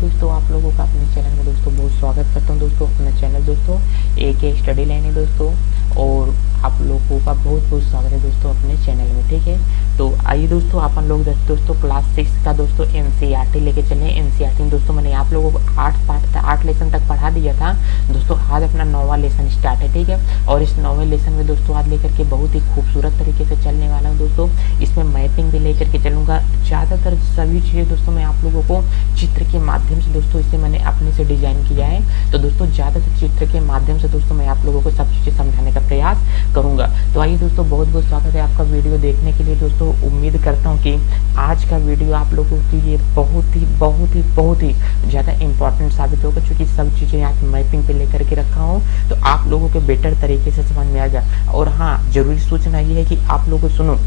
दोस्तों आप लोगों का अपने चैनल में दोस्तों बहुत स्वागत करता हूं दोस्तों। अपना चैनल दोस्तों AK स्टडी लाइन है दोस्तों, और आप लोगों का बहुत बहुत स्वागत है दोस्तों अपने चैनल में। ठीक है, तो आइए दोस्तों अपन लोग दोस्तों क्लास 6 का दोस्तों NCERT लेके चले। NCERT में दोस्तों मैंने आप लोगों को 8 लेसन तक पढ़ा दिया था दोस्तों। आज अपना 9वां लेसन स्टार्ट है। ठीक है, और इस 9वें लेसन में दोस्तों आज लेकर के बहुत ही खूबसूरत तरीके से चलने वाला हूँ दोस्तों। इसमें मैपिंग भी लेकर के चलूंगा। ज़्यादातर सभी चीज़ें दोस्तों मैं आप लोगों को चित्र के माध्यम से दोस्तों इसे मैंने अपने से डिजाइन किया है। तो दोस्तों ज़्यादातर चित्र के माध्यम से दोस्तों मैं आप लोगों को सब चीज़ें समझाने का प्रयास करूंगा। तो आइए दोस्तों, बहुत बहुत स्वागत है आपका वीडियो देखने के लिए दोस्तों। उम्मीद करता हूं कि आज का वीडियो आप लोगों के लिए बहुत ही ज़्यादा इंपॉर्टेंट साबित होगा, क्योंकि सब चीज़ें यहाँ पे मैपिंग पे लेकर के रखा हूँ तो आप लोगों के बेटर तरीके से समझ में आ जाए। और हाँ, जरूरी सूचना ये है कि आप लोगों को सुनो,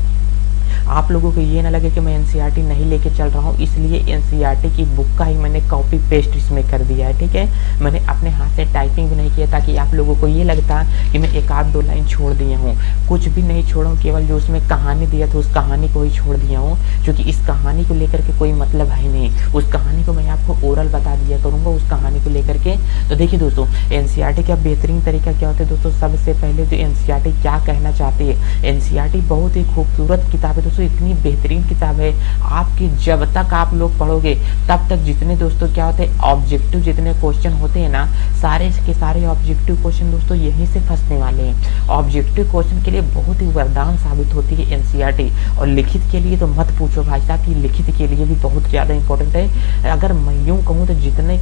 आप लोगों को ये ना लगे कि मैं NCERT नहीं लेके चल रहा हूँ, इसलिए NCERT की बुक का ही मैंने कॉपी पेस्ट इसमें कर दिया है। ठीक है, मैंने अपने हाथ से टाइपिंग भी नहीं किया ताकि आप लोगों को ये लगता कि मैं एक आध दो लाइन छोड़ दिया हूँ। कुछ भी नहीं छोड़ा हूँ, केवल जो उसमें कहानी दिया था उस कहानी को ही छोड़ दिया हूँ, क्योंकि इस कहानी को लेकर के कोई मतलब है नहीं। उस कहानी को मैं आपको ओरल बता दिया करूँगा उस कहानी को लेकर के। तो देखिए दोस्तों, NCERT का बेहतरीन तरीका क्या होता है दोस्तों। सबसे पहले तो NCERT क्या कहना चाहती है। NCERT बहुत ही खूबसूरत किताब है दोस्तों, इतनी बेहतरीन किताब है आपकी। जब तक आप लोग पढ़ोगे तब तक जितने दोस्तों क्या होते हैं ऑब्जेक्टिव जितने क्वेश्चन होते हैं ना, सारे के सारे ऑब्जेक्टिव क्वेश्चन दोस्तों यहीं से फंसने वाले हैं। ऑब्जेक्टिव क्वेश्चन के लिए बहुत ही वरदान साबित होती है NCERT। और लिखित के लिए तो मत पूछो भाई साहब, कि लिखित के लिए भी बहुत ज्यादा इंपॉर्टेंट है। अगर मैं यूं कहूँ तो जितने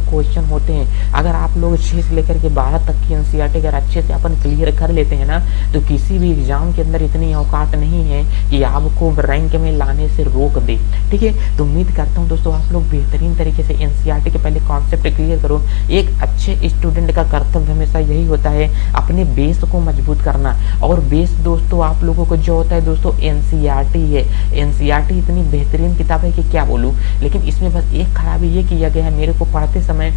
क्वेश्चन होते हैं, अगर आप लोग 6 से लेकर के 12 तक की NCERT अगर अच्छे से अपन क्लियर कर लेते हैं ना, तो किसी भी एग्जाम के अंदर इतनी औकात नहीं है कि आपको रैंक में लाने से रोक दे। ठीक है, तो उम्मीद करता हूँ दोस्तों आप लोग बेहतरीन तरीके से NCERT के पहले कॉन्सेप्ट क्लियर करो। एक अच्छे स्टूडेंट का कर्तव्य हमेशा यही होता है अपने बेस को मजबूत करना, और बेस दोस्तों आप लोगों को जो होता है दोस्तों NCERT है। NCERT इतनी बेहतरीन किताब है कि क्या बोलूं, लेकिन इसमें बस एक खराबी ये किया गया है मेरे को पढ़ते समय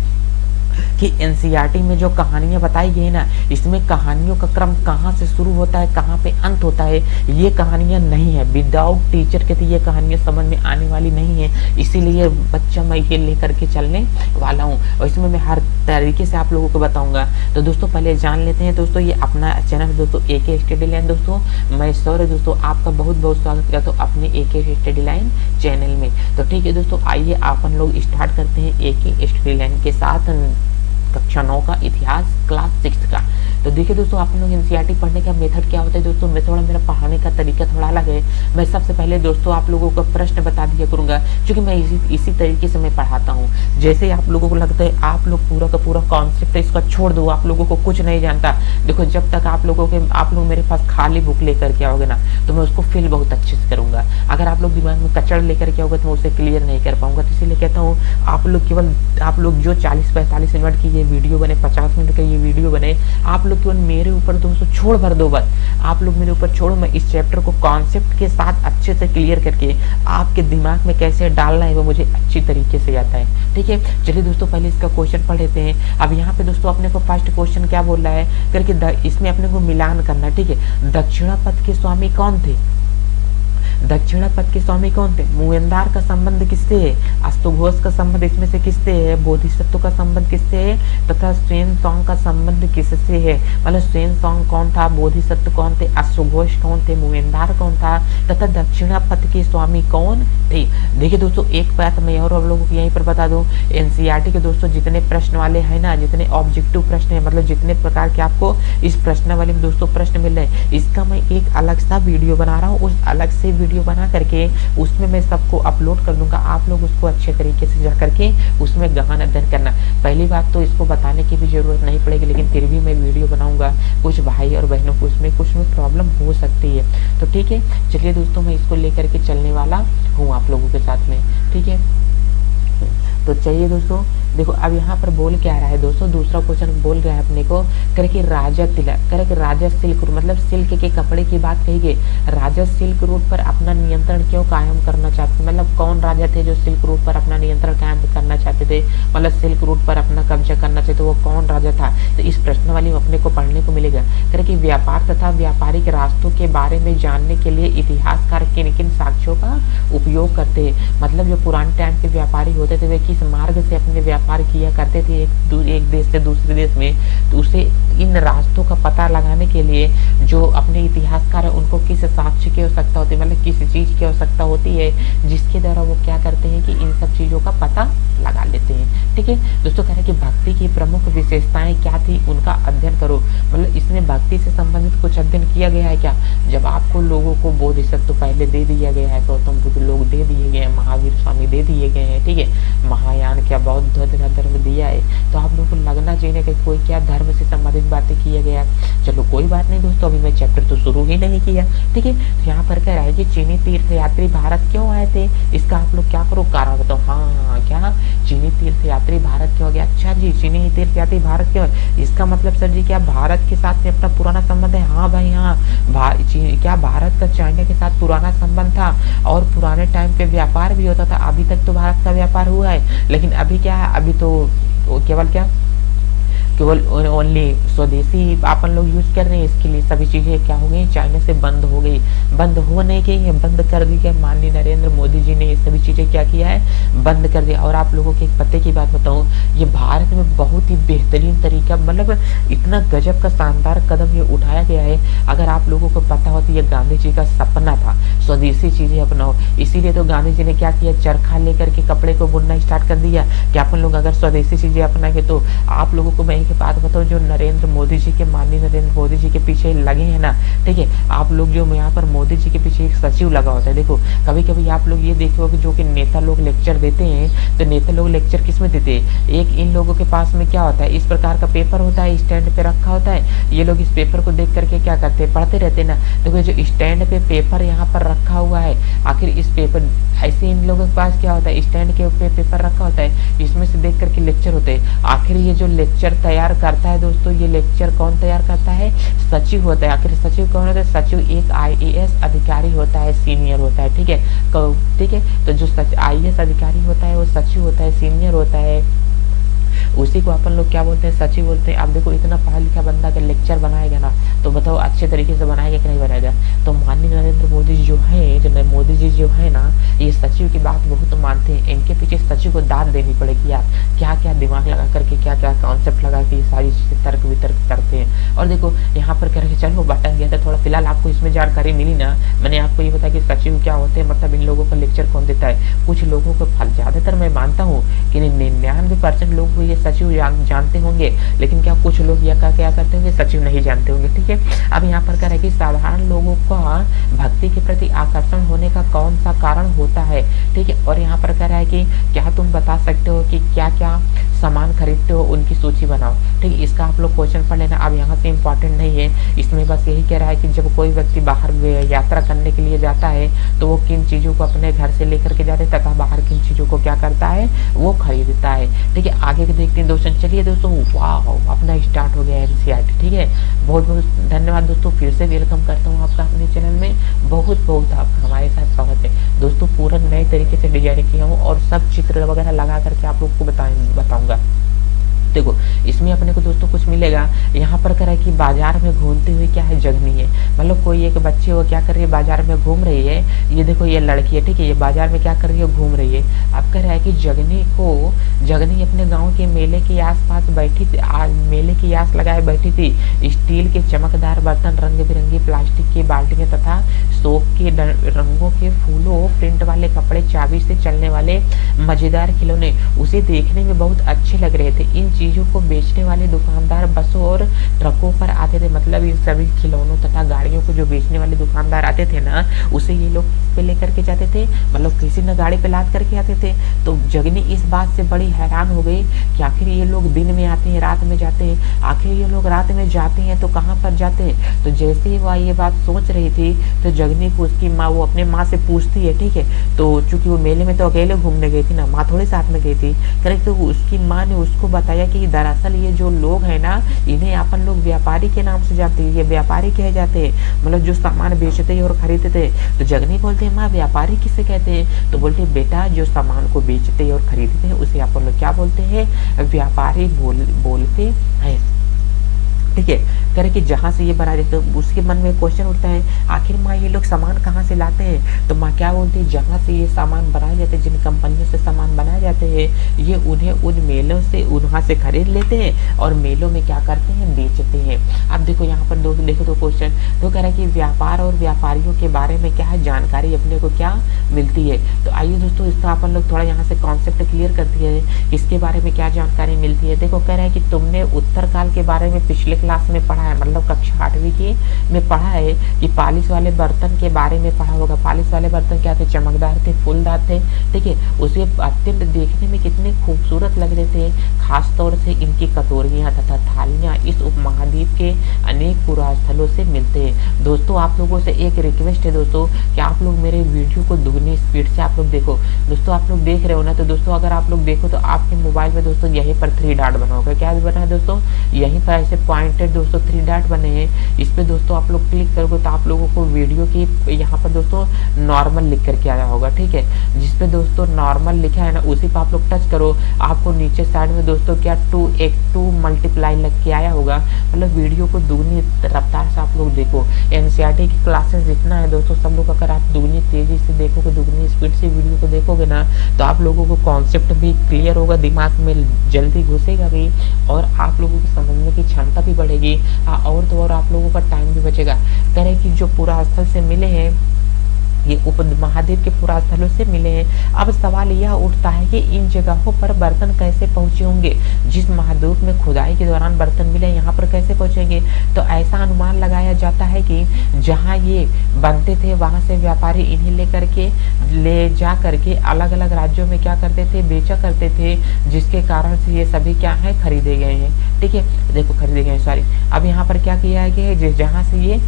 कि NCERT में जो कहानियां बताई गई ना, इसमें कहानियों का क्रम कहाँ से शुरू होता है कहाँ पे अंत होता है ये कहानियां नहीं है। विदाउट टीचर के तो ये कहानियां समझ में आने वाली नहीं है, इसीलिए बच्चा मैं ये लेकर के चलने वाला हूँ, और इसमें मैं हर तरीके से आप लोगों को बताऊंगा। तो दोस्तों पहले जान लेते हैं दोस्तों, ये अपना चैनल दोस्तों AK स्टडी लाइन दोस्तों। मैं सॉरी दोस्तों, आपका बहुत बहुत स्वागत करता हूँ अपने AK स्टडी लाइन चैनल में। तो ठीक है दोस्तों, आइए अपन लोग स्टार्ट करते हैं AK स्टडी लाइन के साथ कक्षा 9 का इतिहास क्लास 6 का। तो देखिए दोस्तों, आप लोग NCERT पढ़ने का मेथड क्या होता है दोस्तों। मैं थोड़ा मेरा पढ़ाने का तरीका थोड़ा अलग है। मैं सबसे पहले दोस्तों आप लोगों को प्रश्न बता दिया करूंगा, क्योंकि मैं इसी तरीके से मैं पढ़ाता हूँ। जैसे आप लोगों को लगता है आप लोग पूरा का पूरा कॉन्सेप्ट इसका छोड़ दो, आप लोगों को कुछ नहीं जानता। देखो, जब तक आप लोग मेरे पास खाली बुक लेकर के आओगे ना, तो मैं उसको फिल बहुत अच्छे से करूंगा। अगर आप लोग दिमाग में कचड़ लेकर के आओगे तो मैं उसे क्लियर नहीं कर पाऊंगा। तो इसीलिए कहता हूँ आप लोग जो 40-45 मिनट की ये वीडियो बने, 50 मिनट का ये वीडियो बने, आप लोग केवल मेरे ऊपर दोस्तों छोड़ भर दो। बस आप लोग मेरे ऊपर छोड़ो, मैं इस चैप्टर को कॉन्सेप्ट के साथ अच्छे से क्लियर करके आपके दिमाग में कैसे डालना है वो मुझे अच्छी तरीके से आता है। ठीक है, चलिए दोस्तों पहले इसका क्वेश्चन पढ़ लेते हैं। अब यहाँ पे दोस्तों अपने को फर्स्ट क्वेश्चन क्या बोल रहा है करके, इसमें अपने को मिलान करना है। ठीक है, दक्षिणापथ के स्वामी कौन थे। दक्षिणापथ के स्वामी कौन थे। मुएंदार का संबंध किससे है। अष्टघोष का संबंध इसमें से किससे है। बोधिसत्व का संबंध किससे है, तथा षेनसोंग का संबंध किससे है। मतलब षेनसोंग कौन था, बोधिसत्व कौन थे, अष्टघोष कौन थे, मुएंदार कौन था, तथा दक्षिणापथ के स्वामी कौन थे। देखिए दोस्तों, एक बात मैं और आप लोगों को यहीं पर बता दूं, NCERT के दोस्तों जितने प्रश्न वाले हैं ना, जितने ऑब्जेक्टिव प्रश्न है, मतलब जितने प्रकार के आपको इस प्रश्नावली में दोस्तों प्रश्न मिल रहे हैं, इसका मैं एक अलग सा वीडियो बना रहा हूँ। उस अलग से वीडियो बना करके उसमें मैं सबको अपलोड कर दूंगा। आप लोग उसको अच्छे तरीके से जा करके उसमें गहन अध्ययन करना। पहली बात तो इसको बताने की भी जरूरत नहीं पड़ेगी, लेकिन फिर भी मैं वीडियो बनाऊंगा। कुछ भाई और बहनों को कुछ में प्रॉब्लम हो सकती है, तो ठीक है। चलिए दोस्तों, मैं इसको लेकर के चलने वाला हूँ आप लोगों के साथ में। ठीक है, तो चलिए दोस्तों देखो अब यहाँ पर बोल क्या रहा है दोस्तों, दूसरा क्वेश्चन बोल रहा है अपने को, करे कि राजा तिलक, करे कि राजा सिल्क रूट, मतलब सिल्क के कपड़े की बात कही गई। राजा सिल्क रूट पर अपना नियंत्रण क्यों कायम करना चाहते, मतलब कौन राजा थे जो सिल्क रूट पर अपना नियंत्रण कायम करना चाहते थे, मतलब सिल्क रूट पर अपना कब्जा करना चाहते, वो कौन राजा था। तो इस प्रश्न वाली अपने को पढ़ने को मिलेगा। करे कि व्यापार तथा व्यापारिक रास्तों के बारे में जानने के लिए इतिहासकार किन किन साक्ष्यों का उपयोग करते हैं, मतलब जो पुराने टाइम के व्यापारी होते थे वे किस मार्ग से अपने व्यापार किया करते थे एक देश से दूसरे देश में, तो उसे इन रास्तों का पता लगाने के लिए जो अपने इतिहासकार है उनको किस साक्ष्य की आवश्यकता होती है, मतलब किस चीज की आवश्यकता होती है जिसके द्वारा वो क्या करते हैं कि इन सब चीजों का पता लगा लेते हैं। ठीक है दोस्तों, कह रहे कि भक्ति की प्रमुख विशेषताएं क्या थी उनका अध्ययन करो, मतलब इसमें भक्ति से संबंधित कुछ अध्ययन किया गया है क्या। जब आपको लोगों को बोधिसत्व पहले दे दिया गया है, गौतम बुद्ध लोग दे दिए गए हैं, महावीर स्वामी दे दिए गए हैं, ठीक है, महायान क्या बौद्ध धर्म दिया है, तो आप लोगों को लगना चाहिए कि कोई क्या धर्म से संबंधित बातें किया गया। चलो कोई बात नहीं दोस्तों, अभी मैं चैप्टर तो शुरू ही नहीं किया। ठीक है, तो यहाँ पर कह रहा है कि चीनी तीर्थ यात्री भारत क्यों आए थे, इसका आप लोग क्या करो कारण बताओ। हाँ क्या चीनी तीर्थ यात्री भारत क्यों गया, अच्छा जी चीनी तीर्थ यात्री भारत क्यों, इसका मतलब सर जी क्या भारत के साथ में अपना पुराना संबंध है। हाँ भाई हाँ, क्या भारत का चाइना के साथ पुराना संबंध था और पुराने टाइम पे व्यापार भी होता था। अभी तक तो भारत का व्यापार हुआ है, लेकिन अभी क्या है, अभी तो केवल क्या केवल ओनली स्वदेशी अपन लोग यूज कर रहे हैं। इसके लिए सभी चीजें क्या हो गई, चाइना से बंद हो गई, बंद होने के बंद कर दी क्या माननीय नरेंद्र मोदी जी ने ये सभी चीजें क्या किया है, बंद कर दिया। और आप लोगों के एक पते की बात बताऊं, ये भारत में बहुत ही बेहतरीन तरीका, मतलब इतना गजब का शानदार कदम ये उठाया गया है। अगर आप लोगों को पता हो तो ये गांधी जी का सपना था स्वदेशी चीजें अपनाओ, इसीलिए तो गांधी जी ने क्या किया, चरखा लेकर के कपड़े को बुनना स्टार्ट कर दिया कि अपन लोग अगर स्वदेशी चीजें अपनाएंगे। तो आप लोगों को मैं एक बात बताओ, जो नरेंद्र मोदी जी के माननीय नरेंद्र मोदी जी के पीछे लगे हैं ना, ठीक है, आप लोग जो यहाँ पर मोदी जी के पीछे एक सचिव लगा होता है। देखो कभी कभी आप लोग ये देखे हो कि जो कि नेता लोग लेक्चर देते हैं, तो नेता लोग लेक्चर किस में देते हैं, एक इन लोगों के पास में क्या होता है, इस प्रकार का पेपर होता है, स्टैंड पे रखा होता है, ये लोग इस पेपर को देख करके क्या करते हैं, पढ़ते रहते हैं ना। देखो जो स्टैंड पे पेपर यहाँ पर रखा हुआ है, आखिर इस पेपर ऐसे इन लोगों के पास क्या होता है, स्टैंड के ऊपर पेपर रखा होता है, इसमें से देख करके लेक्चर होते हैं। आखिर ये जो लेक्चर तैयार करता है दोस्तों, ये लेक्चर कौन तैयार करता है, सचिव होता है। आखिर सचिव कौन होता है, सचिव एक IAS अधिकारी होता है, सीनियर होता है, ठीक है, ठीक है, तो जो IAS अधिकारी होता है वो सचिव होता है, सीनियर होता है, उसी को अपन लोग क्या बोलते हैं, सचिव बोलते हैं। अब देखो इतना पढ़ा लिखा बंदा अगर लेक्चर बनाएगा ना, तो बताओ अच्छे तरीके से बनाएगा कि नहीं बनाएगा। तो माननीय नरेंद्र मोदी जी जो है, जो मोदी जी जो है ना, ये सचिव की बात बहुत मानते हैं। इनके पीछे सचिव को दाद देनी पड़ेगी यार, क्या क्या दिमाग लगा करके, क्या क्या कॉन्सेप्ट लगा के ये सारी चीजें तर्क वितर्क करते हैं। और देखो यहाँ पर कह रहे चलो बटन गया था थोड़ा, फिलहाल आपको इसमें जानकारी मिली ना, मैंने आपको ये बताया कि सचिव क्या होते हैं, मतलब इन लोगों का लेक्चर कौन देता है। कुछ लोगों को ज्यादातर मैं मानता हूँ कि 99% लोग ये सचिव जानते होंगे, लेकिन क्या कुछ लोग क्या करते होंगे, सचिव नहीं जानते होंगे। ठीक है, अब यहाँ पर कह रहे कि साधारण लोगों का भक्ति के प्रति आकर्षण होने का कौन सा कारण होता है। ठीक है, और यहाँ पर कह रहा है कि क्या तुम बता सकते हो कि क्या क्या सामान खरीदते हो, उनकी सूची बनाओ। ठीक है, इसका आप लोग क्वेश्चन पढ़ लेना, अब यहाँ से इम्पोर्टेंट नहीं है, इसमें बस यही कह रहा है कि जब कोई व्यक्ति बाहर यात्रा करने के लिए जाता है तो वो किन चीजों को अपने घर से लेकर के जाते तथा बाहर किन चीजों को क्या करता है, वो खरीदता है। ठीक है, आगे के देखते हैं दोस्तों। चलिए दोस्तों, वाह अपना स्टार्ट हो गया NCERT। ठीक है, बहुत बहुत धन्यवाद दोस्तों, फिर से वेलकम करता हूँ आपका अपने चैनल में, बहुत बहुत आपका हमारे साथ स्वागत है दोस्तों। पूरा नए तरीके से डिजाइन किया हूँ और सब चित्र वगैरह लगा करके आप लोग को बताऊंगा। देखो इसमें अपने को दोस्तों कुछ मिलेगा। यहाँ पर कह रहा है कि बाजार में घूमते हुए क्या है, जगनी है, मतलब कोई एक बच्चे वो क्या कर रही है, बाजार में घूम रही है। ये देखो ये लड़की है, ठीक है, ये बाजार में क्या कर रही है, घूम रही है। अब कह रहा है कि जगनी अपने गांव के मेले के आसपास बैठी थी, मेले की आस लगाए बैठी थी। स्टील के चमकदार बर्तन, रंग बिरंगी प्लास्टिक की बाल्टियां तथा शोक के रंगों के फूलों, प्रिंट वाले कपड़े, चाबी से चलने वाले मजेदार खिलौने उसे देखने में बहुत अच्छे लग रहे थे। इन चीजों को बेचने वाले दुकानदार बसों और ट्रकों पर आते थे, मतलब इन सभी खिलौनों तथा गाड़ियों को जो बेचने वाले दुकानदार आते थे ना, उसे ये लोग पे लेकर के जाते थे, मतलब किसी न गाड़ी पे लाद करके आते थे। तो जगनी इस बात से बड़ी हैरान हो गई कि आखिर ये लोग दिन में आते हैं, रात में जाते हैं, आखिर ये लोग रात में जाते हैं तो कहाँ पर जाते हैं। तो जैसे ही वह ये बात सोच रही थी तो जगनी जगनी को उसकी माँ, वो अपने माँ से पूछती है, ठीक है। तो चूंकि वो मेले में तो अकेले घूमने गई थी ना, माँ थोड़ी साथ में गई थी, करेक्ट। तो उसकी माँ ने उसको बताया कि दरअसल ये जो लोग हैं ना, इन्हें अपन लोग व्यापारी के नाम से जानते हैं, ये व्यापारी कहे जाते हैं, मतलब जो सामान बेचते और खरीदते। तो जगनी बोलते हैं माँ व्यापारी किसे कहते हैं? तो बोलते बेटा जो सामान को बेचते और खरीदते हैं उसे अपन लोग क्या बोलते हैं? व्यापारी बोलते हैं, ठीक है। करे कि जहाँ से ये बना रहे, तो उसके मन में क्वेश्चन उठता है आखिर माँ ये लोग सामान कहाँ से लाते हैं? तो माँ क्या बोलती है, जहाँ से ये सामान बनाए जाते हैं, जिन कंपनियों से सामान बनाए जाते हैं, ये उन्हें उन मेलों से वहाँ से खरीद लेते हैं और मेलों में क्या करते हैं, बेचते हैं। अब देखो यहाँ पर देखो तो क्वेश्चन तो कह रहा है कि व्यापार और व्यापारियों के बारे में क्या है, जानकारी अपने को क्या मिलती है। तो आइए दोस्तों इसका अपन लोग थोड़ा यहाँ से कॉन्सेप्ट क्लियर करती है, इसके बारे में क्या जानकारी मिलती है। देखो कह रहा है कि तुमने उत्तर काल के बारे में पिछले क्लास में पढ़ा है, मतलब कक्षा 8वीं की में पढ़ा है कि पालिश वाले बर्तन के बारे में पढ़ा होगा। पालिश वाले बर्तन क्या थे, चमकदार थे, फूलदार थे, ठीक है। उसे अत्यंत देखने में कितने खूबसूरत लग रहे थे, खास तौर से इनकी कटोरियां तथा थालियां इस उपमहाद्वीप के अनेक पुरास्थलों से मिलते हैं। दोस्तों आप लोगों से एक रिक्वेस्ट है दोस्तों कि आप लोग मेरे वीडियो को दुगनी स्पीड से आप लोग देखो। दोस्तों आप लोग देख रहे हो ना, तो दोस्तों अगर आप लोग देखो तो आपके मोबाइल में दोस्तों यहीं पर 3 डॉट बना होगा। क्या बना है दोस्तों, यहीं पर ऐसे पॉइंटेड दोस्तों 3 डॉट बने हैं। इस पे दोस्तों आप लोग क्लिक करोगे तो आप लोगों को वीडियो की यहाँ पर दोस्तों नॉर्मल लिख करके आया होगा, ठीक है। जिसपे दोस्तों नॉर्मल लिखा है ना, उसी पे आप लोग टच करो, आपको नीचे साइड में दोस्तों क्या 2 मल्टीप्लाई लग के आया होगा, मतलब वीडियो को दुगनी रफ्तार से आप लोग देखो। एनसीईआरटी की क्लासेस जितना है दोस्तों, सब लोग अगर आप दुगनी तेजी से देखोगे, दुगनी स्पीड से वीडियो को देखोगे ना, तो आप लोगों को कॉन्सेप्ट भी क्लियर होगा, दिमाग में जल्दी घुसेगा भी, और आप लोगों की समझने की क्षमता भी बढ़ेगी। और तो और आप लोगों का टाइम भी बचेगा। कह रहे कि जो पुरास्थल से मिले हैं, ये उपमहाद्वीप के पुरास्थलों से मिले हैं। अब सवाल यह उठता है कि इन जगहों पर बर्तन कैसे पहुंचे होंगे, जिस महाद्वीप में खुदाई के दौरान बर्तन मिले यहाँ पर कैसे पहुंचेंगे। तो ऐसा अनुमान लगाया जाता है कि जहाँ ये बनते थे वहां से व्यापारी इन्हें ले जा करके अलग अलग राज्यों में क्या करते थे, बेचा करते थे, जिसके कारण से ये सभी क्या है, खरीदे गए हैं, ठीक है। देखो खरीदे गए, सॉरी। अब यहाँ पर क्या किया है कि जहाँ से ये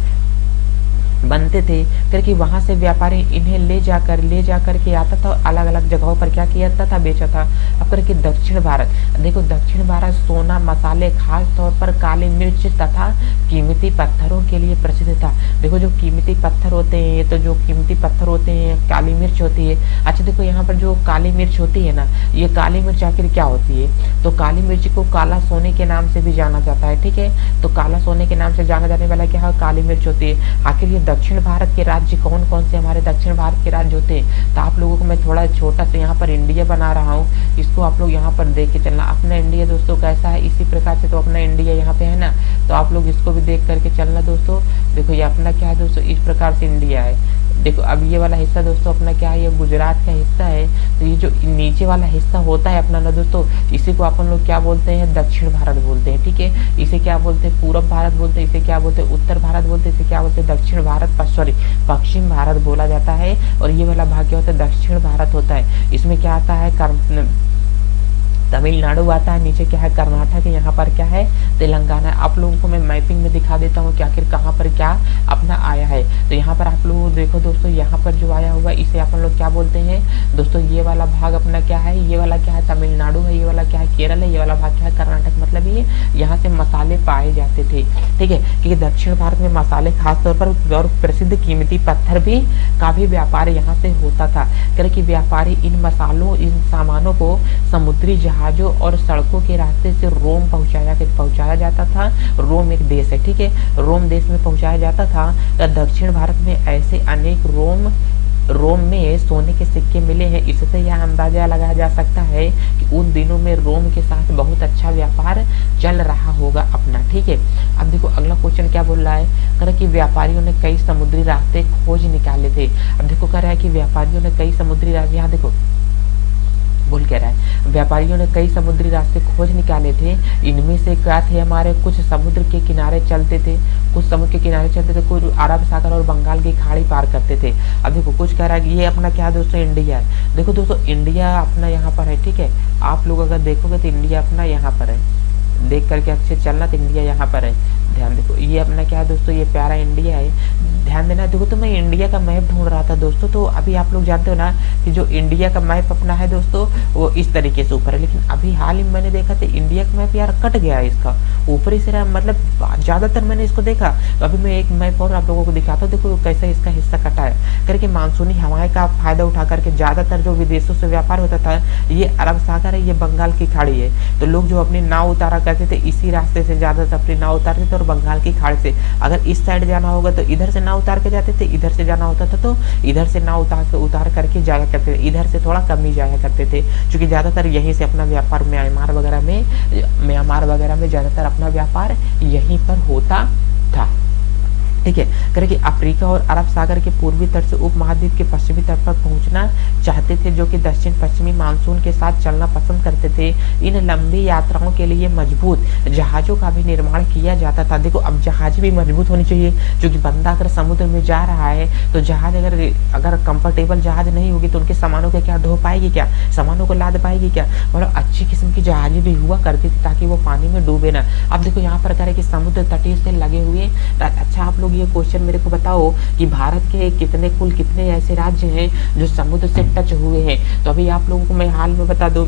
बनते थे करके वहां से व्यापारी इन्हें ले जाकर के आता था, अलग अलग जगहों पर क्या किया था बेचा था। अब करके दक्षिण भारत, देखो दक्षिण भारत सोना, मसाले, खास तौर पर काली मिर्च तथा कीमती पत्थरों के लिए प्रसिद्ध था। देखो जो कीमती पत्थर होते हैं, ये तो जो कीमती पत्थर होते हैं, काली मिर्च होती है। अच्छा देखो यहाँ पर जो काली मिर्च होती है ना, ये काली मिर्च आखिर क्या होती है, तो काली मिर्च को काला सोने के नाम से भी जाना जाता है, ठीक है। तो काला सोने के नाम से जाना जाने वाला क्या है, काली मिर्च होती है। आखिर ये दक्षिण भारत के राज्य कौन कौन से हमारे दक्षिण भारत के राज्य होते हैं, तो आप लोगों को मैं थोड़ा छोटा सा यहाँ पर इंडिया बना रहा हूँ, इसको आप लोग यहाँ पर देख के चलना। अपना इंडिया दोस्तों कैसा है, इसी प्रकार से तो अपना इंडिया यहाँ पे है ना, तो आप लोग इसको भी देख करके चलना दोस्तों। देखो ये अपना क्या है दोस्तों, इस प्रकार से इंडिया है। देखो अब ये वाला हिस्सा दोस्तों अपना क्या है, ये गुजरात का हिस्सा है। तो ये जो नीचे वाला हिस्सा होता है अपना ना दोस्तों, इसी को अपन लोग क्या बोलते हैं, दक्षिण भारत बोलते हैं, ठीक है। इसे क्या बोलते हैं, पूर्व भारत बोलते हैं, इसे क्या बोलते हैं, उत्तर भारत बोलते हैं, इसे क्या बोलते हैं, दक्षिण भारत, सॉरी पश्चिम भारत बोला जाता है। और ये वाला भाग क्या होता है, दक्षिण भारत होता है। इसमें क्या आता है, तमिलनाडु आता है, नीचे क्या है कर्नाटक है, यहाँ पर क्या है तेलंगाना। आप लोगों को मैं मैपिंग में दिखा देता हूँ कि आखिर कहाँ पर क्या अपना आया है। तो यहाँ पर आप लोग देखो दोस्तों, यहाँ पर जो आया हुआ इसे अपन लोग क्या बोलते हैं दोस्तों, ये वाला भाग अपना क्या है, ये वाला क्या है तमिलनाडु है, ये वाला क्या है केरल है, ये वाला भाग क्या है कर्नाटक। मतलब ये यहाँ से मसाले पाए जाते थे, ठीक है। क्योंकि दक्षिण भारत में मसाले खासतौर पर और प्रसिद्ध कीमती पत्थर भी का भी व्यापार यहाँ से होता था। कि व्यापारी इन मसालों, इन सामानों को समुद्री जहाजों और सड़कों के रास्ते से रोम पहुंचाया जाता था। रोम एक देश है, ठीक है, रोम देश में पहुंचाया जाता था। तो दक्षिण भारत में ऐसे अनेक रोम में सोने के सिक्के मिले हैं। इससे यह अंदाजा लगाया जा सकता है कि उन दिनों में रोम के साथ बहुत अच्छा व्यापार चल रहा होगा अपना, ठीक है। अब देखो अगला क्वेश्चन क्या बोल रहा है, कह रहा है कि व्यापारियों ने कई समुद्री रास्ते खोज निकाले थे। अब देखो कह रहा है कि व्यापारियों ने कई समुद्री रास्ते, यहाँ देखो बोल कह रहा है व्यापारियों ने कई समुद्री रास्ते खोज निकाले थे। इनमें से क्या थे, हमारे कुछ समुद्र के किनारे चलते थे, कुछ समुद्र के किनारे चलते थे, कुछ अरब सागर और बंगाल की खाड़ी पार करते थे। अब देखो कुछ कह रहा है कि ये अपना क्या दोस्तों इंडिया है। देखो दोस्तों इंडिया अपना यहाँ पर है, ठीक है। आप लोग अगर देखोगे तो इंडिया अपना यहाँ पर है, देख करके अच्छे चलना, तो इंडिया यहाँ पर है, ध्यान देखो। ये अपना क्या है दोस्तों, ये प्यारा इंडिया है। ध्यान देना। देखो तो मैं इंडिया का मैप ढूंढ रहा था दोस्तों, तो अभी आप लोग जानते हो ना कि जो इंडिया का मैप अपना है दोस्तों वो इस तरीके से ऊपर है, लेकिन अभी हाल ही में मैंने देखा था इंडिया का मैप यार कट गया है इसका, ऊपरी से मतलब ज्यादातर मैंने इसको देखा। तो अभी मैं एक मैप और आप लोगों को दिखाता हूँ, देखो कैसे इसका हिस्सा कटा है करके। मानसूनी हवाएं का फायदा उठा करके ज्यादातर जो विदेशों से व्यापार होता था, ये अरब सागर है, ये बंगाल की खाड़ी है, तो लोग जो अपनी नाव उतारा करते थे इसी रास्ते से ज्यादातर अपनी नाव उतारते थे, और बंगाल की खाड़ी से अगर इस साइड जाना होगा तो इधर से नाव उतार के जाते थे, इधर से जाना होता था तो इधर से नाव उतार करके जाया करते थे, इधर से थोड़ा कम ही जाया करते थे, क्योंकि ज्यादातर यहीं से अपना व्यापार म्यांमार वगैरह में ज्यादातर अपना व्यापार यहीं पर होता था। ठीक है, करके अफ्रीका और अरब सागर के पूर्वी तट से उपमहाद्वीप के पश्चिमी तट पर पहुंचना चाहते थे, जो कि दक्षिण पश्चिमी मानसून के साथ चलना पसंद करते थे। इन लंबी यात्राओं के लिए मजबूत जहाजों का भी निर्माण किया जाता था। देखो अब जहाज भी मजबूत होनी चाहिए, क्योंकि बंदा अगर समुद्र में जा रहा है तो जहाज अगर कंफर्टेबल जहाज नहीं होगी तो उनके सामानों को क्या ढो पाएगी, क्या सामानों को लाद पाएगी, क्या मतलब अच्छी किस्म की जहाज भी हुआ करती थी ताकि वो पानी में डूबे ना। अब देखो यहाँ पर करे कि समुद्र तटीय से लगे हुए। अच्छा आप लोग ये क्वेश्चन मेरे को बताओ कि भारत के कितने ऐसे राज्य हैं जो समुद्र से टच हुए हैं। तो अभी आप लोगों को मैं हाल में बता दूं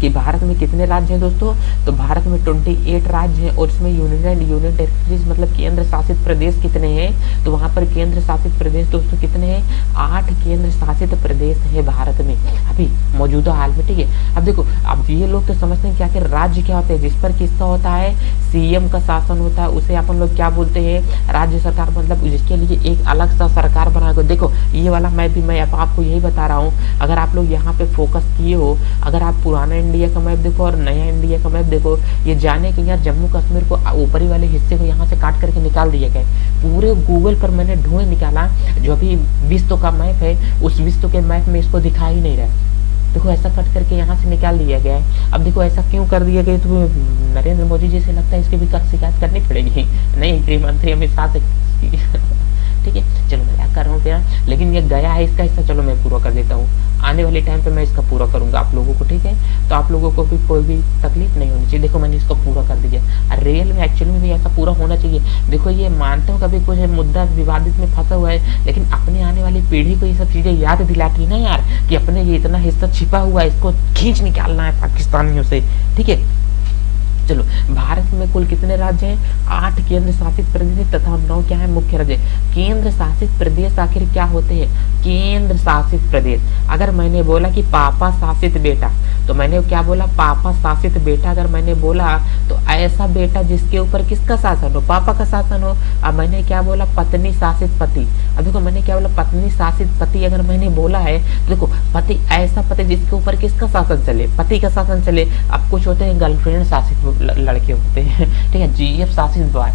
कि भारत में कितने राज्य हैं दोस्तों, तो भारत में 28 राज्य हैं, और इसमें यूनियन टेरिटरीज मतलब केंद्र शासित प्रदेश कितने हैं, तो वहां पर केंद्र शासित प्रदेश दोस्तों कितने हैं, 8 केंद्र शासित प्रदेश है भारत में अभी मौजूदा हाल में। ठीक है, अब देखो अब ये लोग तो समझते हैं क्या कि राज्य क्या होते हैं, जिस पर किसका होता है, सीएम का शासन होता है, उसे अपन लोग क्या बोलते हैं, राज्य सरकार, मतलब जिसके लिए एक अलग सा सरकार बनाएगा। देखो ये वाला मैं आपको यही बता रहा हूँ, अगर आप लोग यहाँ पे फोकस किए हो, अगर आप पुराना इंडिया का मैप देखो और नया इंडिया का मैप देखो, ये जाने कि यार जम्मू कश्मीर को ऊपरी वाले हिस्से को यहाँ से काट करके निकाल दिया गया। पूरे गूगल पर मैंने ढूंढ निकाला, जो अभी विश्व का मैप है उस विश्व के मैप में इसको दिखा ही नहीं रहा। देखो ऐसा कट करके यहाँ से निकाल दिया गया है। अब देखो ऐसा क्यों कर दिया गया, तो नरेंद्र मोदी जी से लगता है इसकी भी शिकायत करनी पड़ेगी, नहीं गृह मंत्री अमित शाह से। ठीक है, चलो मैं क्या कर रहा हूँ फिर, लेकिन ये गया है इसका हिस्सा, चलो मैं पूरा कर देता हूँ, आने वाले टाइम पे मैं इसका पूरा करूंगा आप लोगों को। ठीक है, तो आप लोगों को भी कोई भी तकलीफ नहीं होनी चाहिए। देखो मैंने इसको पूरा कर दिया, और रियल में एक्चुअली में भी ऐसा पूरा होना चाहिए। देखो ये मानता हूँ कभी कुछ मुद्दा विवादित में फंसा हुआ है, लेकिन अपने आने वाली पीढ़ी को ये सब चीजें याद दिलाती ना यार, कि अपने ये इतना हिस्सा छिपा हुआ है, इसको खींच निकालना है पाकिस्तानियों से। ठीक है, चलो भारत में कुल कितने राज्य हैं, 8 केंद्र शासित प्रदेश तथा 9 क्या है मुख्य राज्य। केंद्र शासित प्रदेश आखिर क्या होते हैं, केंद्र शासित प्रदेश, अगर मैंने बोला कि पापा शासित बेटा, तो मैंने क्या बोला, पापा शासित बेटा अगर मैंने बोला तो ऐसा बेटा जिसके ऊपर किसका शासन हो, पापा का शासन हो। अब मैंने क्या बोला, पत्नी शासित पति, अब देखो मैंने क्या बोला, पत्नी शासित पति अगर मैंने बोला है तो देखो पति, ऐसा पति जिसके ऊपर किसका शासन चले, पति का शासन चले। अब कुछ होते हैं गर्लफ्रेंड शासित लड़के होते हैं, ठीक है, जीएफ शासित बॉय।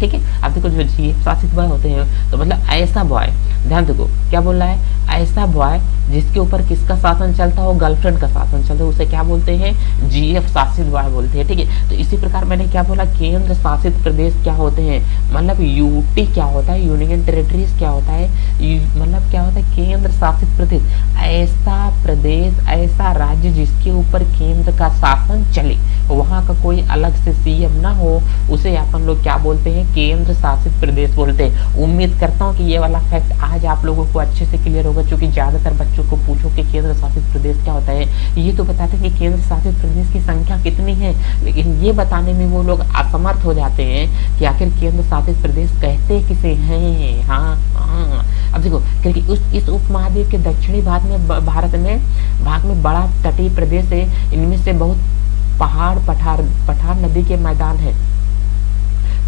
ठीक है, अब देखो जो जीएफ शासित बॉय होते हैं तो मतलब ऐसा बॉय, ध्यान देखो क्या बोल रहा है, ऐसा बॉय जिसके ऊपर किसका शासन चलता हो, गर्लफ्रेंड का शासन चलता है, उसे क्या बोलते हैं, जीएफ शासित बॉय बोलते हैं। ठीक है, तो इसी प्रकार मैंने क्या बोला, केंद्र शासित प्रदेश क्या होते हैं, मतलब यूटी क्या होता है, यूनियन टेरिटरीज क्या होता है, मतलब क्या होता है, केंद्र शासित प्रदेश, ऐसा प्रदेश, ऐसा राज्य जिसके ऊपर केंद्र का शासन चले, वहां का कोई अलग से सीएम ना हो, उसे अपन लोग क्या बोलते हैं, केंद्र शासित प्रदेश बोलते हैं। उम्मीद करता हूँ कि ये वाला फैक्ट आज आप लोगों को अच्छे से क्लियर होगा, क्योंकि ज्यादातर बच्चों को पूछो कि केंद्र शासित प्रदेश क्या होता है, ये तो बताते हैं कि केंद्र शासित प्रदेश की संख्या कितनी है, लेकिन ये बताने में वो लोग असमर्थ हो जाते हैं कि आखिर केंद्र शासित प्रदेश कहते किसे हैं। हाँ, अब देखो क्योंकि इस उपमहाद्वीप के दक्षिणी भाग में बड़ा तटीय प्रदेश है, इनमें से बहुत पठार नदी के मैदान है,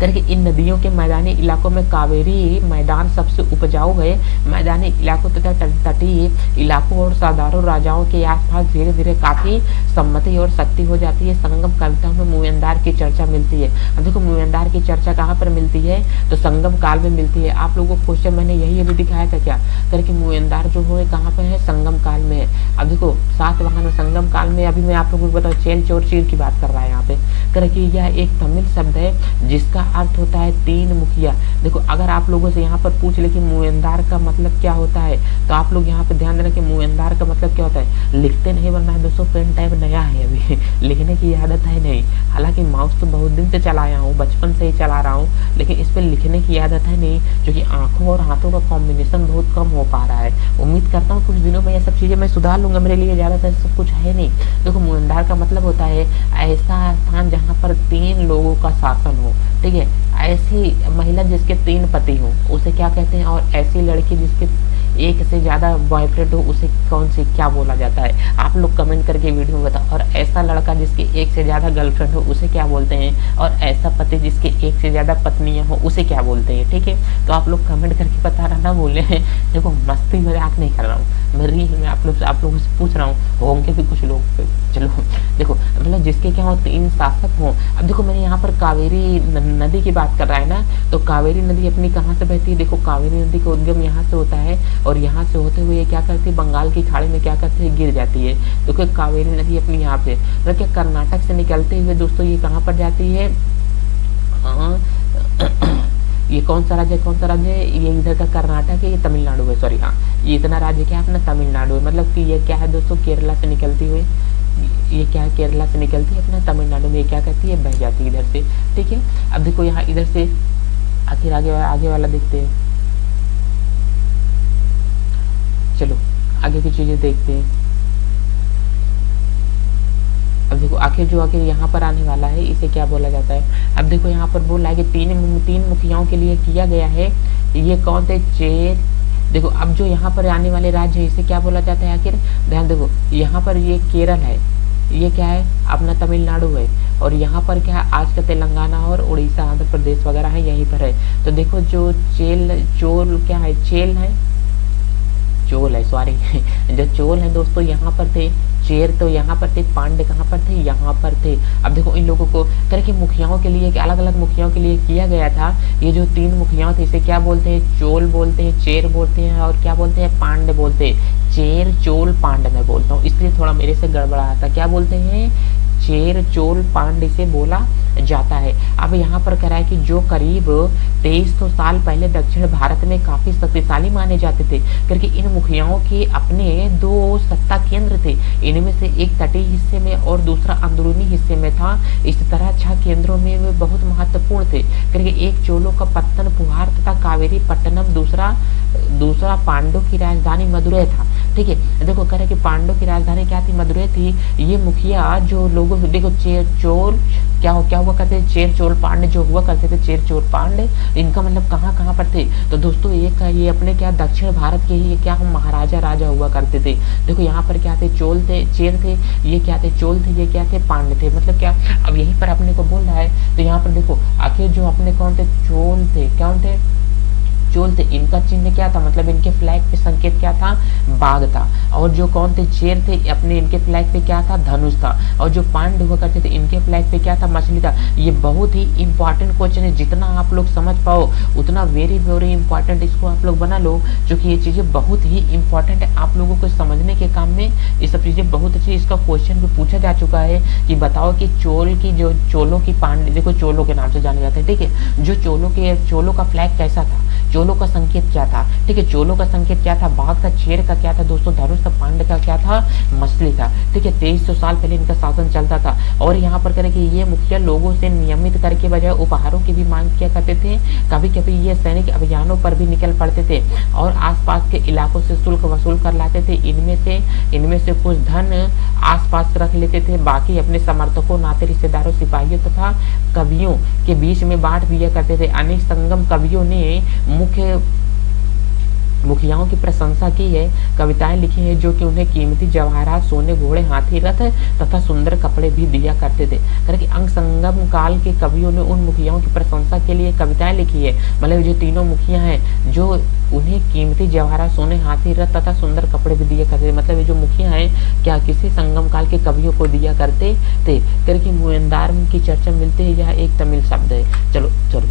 करके इन नदियों के मैदानी इलाकों में कावेरी मैदान सबसे उपजाऊ है। मैदानी इलाकों तथा तटीय इलाकों और साधारण राजाओं के आसपास धीरे धीरे काफी सम्मति और शक्ति हो जाती है। संगम कविता में मुयंदार की चर्चा मिलती है। अब देखो मुयंदार की चर्चा कहाँ पर मिलती है, तो संगम काल में मिलती है। आप लोगों को क्वेश्चन मैंने यही अभी दिखाया था क्या, करके मुयंदार जो है कहाँ पे है, संगम काल में है। अब देखो सातवाहन में संगम काल में, अभी मैं आप लोगों को बताऊँ चेल चोर चीर की बात कर रहा है यहाँ पे, करके यह एक तमिल शब्द है जिसका अर्थ होता है तीन मुखिया। देखो अगर आप लोगों से यहाँ पर पूछ ले कि मुएंदार का मतलब क्या होता है, तो आप लोग यहाँ पे ध्यान देना कि मुएंदार का मतलब क्या होता है। लिखते नहीं बनना है दोस्तों, पेन टाइप नया है अभी लिखने की आदत है नहीं। हालांकि माउस तो बहुत दिन से चलाया हूँ, बचपन से ही चला रहा हूँ, लेकिन इस पर लिखने की आदत है नहीं, क्योंकि आंखों और हाथों का कॉम्बिनेशन बहुत कम हो पा रहा है। उम्मीद करता हूँ कुछ दिनों में ये सब चीजें मैं सुधार लूंगा, मेरे लिए ज्यादातर सब कुछ है नहीं। देखो मुएंदार का मतलब होता है ऐसा स्थान जहाँ पर तीन लोगों का शासन हो, ठीक है। ऐसी महिला जिसके तीन पति हो उसे क्या कहते हैं, और ऐसी लड़की जिसके एक से ज्यादा बॉयफ्रेंड हो उसे कौन सी क्या बोला जाता है, आप लोग कमेंट करके वीडियो में बताओ। और ऐसा लड़का जिसके एक से ज्यादा गर्लफ्रेंड हो उसे क्या बोलते हैं, और ऐसा पति जिसके एक से ज्यादा पत्नियां हो उसे क्या बोलते हैं, ठीक है। तो आप लोग कमेंट करके बताना ना भूलें। देखो मस्ती मजाक नहीं कर रहा हूँ मैं, रियल में आप लोगों से पूछ रहा हूँ, होंगे भी कुछ लोग। चलो देखो मतलब जिसके क्या हो तीन शासक हो। अब देखो मैंने यहाँ पर कावेरी नदी की बात कर रहा है ना, तो कावेरी नदी अपनी कहाँ से बहती है। देखो कावेरी नदी का उद्गम यहाँ से होता है, और यहाँ से होते हुए क्या करती है, बंगाल की खाड़ी में क्या करती है, गिर जाती है। तो क्या कावेरी नदी अपनी यहाँ पे मतलब क्या कर्नाटक से निकलते हुए दोस्तों ये कहाँ पर जाती है, ये कौन सा राज्य है, ये इधर का कर्नाटक है, ये तमिलनाडु है, सॉरी हाँ ये इतना राज्य क्या है अपना तमिलनाडु है। मतलब कि ये क्या है दोस्तों, केरला से निकलती हुई, ये क्या है केरला से निकलती है अपना तमिलनाडु में, ये क्या करती है, बह जाती है इधर से, ठीक है। अब देखो यहाँ इधर से आखिर आगे वाला देखते हैं। चलो आगे की चीजें देखते हैं। अब देखो आखिर जो आखिर यहाँ पर आने वाला है इसे क्या बोला जाता है। अब देखो यहाँ पर बोला है कि तीन मुखियाओं के लिए किया गया है, ये कौन थे, चेर। देखो अब जो यहाँ पर आने वाले राज्य है इसे क्या बोला जाता है आखिर, ध्यान देखो यहाँ पर ये केरल है, ये क्या है अपना तमिलनाडु है, और यहाँ पर क्या है आज का तेलंगाना और उड़ीसा आंध्र प्रदेश वगैरह है यहीं पर है। तो देखो जो चोल क्या है, चोल है सॉरी जो चोल है दोस्तों यहाँ पर थे, चेर तो यहाँ पर थे, पांडे कहाँ पर थे, यहाँ पर थे। अब देखो इन लोगों को तरह के मुखियाओं के लिए अलग अलग मुखियाओं के लिए किया गया था। ये जो तीन मुखियाओं थे इसे क्या बोलते हैं, चोल बोलते हैं, चेर बोलते हैं, और क्या बोलते हैं, पांडे बोलते हैं। चेर चोल पांड मैं बोलता हूँ, इसलिए थोड़ा मेरे से गड़बड़ा था। क्या बोलते हैं, चेर चोल पांड इसे बोला जाता है। अब यहाँ पर कह रहा है कि जो करीब 2300 साल पहले दक्षिण भारत में काफी शक्तिशाली माने जाते थे, क्योंकि इन मुखियाओं के अपने दो सत्ता केंद्र थे। इनमें से एक तटीय हिस्से में और दूसरा अंदरूनी हिस्से में था। इस तरह 6 केंद्रों में वे बहुत महत्वपूर्ण थे, क्योंकि एक चोलों का पत्तन पुहार तथा कावेरी पट्टनम, दूसरा पांडव की राजधानी मदुरै था, ठीक है। देखो कह रहे कि पांडव की राजधानी क्या थी, मदुरै थी। ये मुखिया जो लोगों देखो चोल क्या हुआ करते थे, चेर चोल पांडे जो हुआ करते थे, चेर चोल पांडे इनका मतलब कहाँ पर थे। तो दोस्तों एक ये अपने क्या दक्षिण भारत के ही क्या हम महाराजा राजा हुआ करते थे। देखो यहाँ पर क्या थे, चोल थे, चेर थे, ये क्या थे, चोल थे, ये क्या थे, पांडे थे। मतलब क्या अब यहीं पर अपने को बोल रहा है। तो यहाँ पर देखो आखिर जो अपने कौन थे, चोल थे, कौन थे, चोल थे। इनका चिन्ह क्या था, मतलब इनके फ्लैग पे संकेत क्या था, बाघ था। और जो कौन थे, चेर थे, अपने इनके फ्लैग पे क्या था, धनुष था। और जो पांड हुआ करते थे इनके फ्लैग पे क्या था, मछली था। ये बहुत ही इंपॉर्टेंट क्वेश्चन है, जितना आप लोग समझ पाओ उतना वेरी वेरी इंपॉर्टेंट इसको आप लोग बना लो, क्योंकि ये चीजें बहुत ही इंपॉर्टेंट है आप लोगों को समझने के काम में। ये सब चीजें बहुत अच्छी, इसका क्वेश्चन भी पूछा जा चुका है कि बताओ कि चोल की जो चोलों की पांडे, देखो चोलों के नाम से जाने जाते हैं, ठीक है। जो चोलों का फ्लैग कैसा था, चोलों का संकेत क्या था, ठीक है। चोलों का संकेत क्या था, बाघ था। चेर का क्या था दोस्तों, धनुष था। पांडे का क्या था, मछली था, ठीक है। 2300 साल पहले इनका शासन चलता था। और यहाँ पर करें कि ये मुखिया लोगों से नियमित करके बजाय उपहारों की भी मांग किया करते थे। कभी कभी ये सैनिक अभियानों पर भी निकल पड़ते थे और आसपास के इलाकों से शुल्क वसूल कर लाते थे। इनमें से कुछ धन आसपास रख लेते थे, बाकी अपने समर्थकों, नाते रिश्तेदारों, सिपाहियों तथा कवियों के बीच में बांट दिया करते थे। अनेक संगम कवियों ने मुखियाओं की प्रशंसा की है, कविताएं लिखी हैं जो कि उन्हें कीमती जवाहरात, सोने, घोड़े, हाथी, रथ तथा सुंदर कपड़े भी दिया करते थे। कि अंग संगम काल के कवियों ने उन मुखियाओं की प्रशंसा के लिए कविताएं लिखी है। मतलब जो तीनों मुखिया हैं जो उन्हें कीमती जवाहरात, सोने, हाथी, रथ तथा सुंदर कपड़े भी दिया करते थे। मतलब ये जो मुखिया हैं क्या किसी संगम काल के कवियों को दिया करते थे। करके मुएंदार की चर्चा मिलती है, यह एक तमिल शब्द है। चलो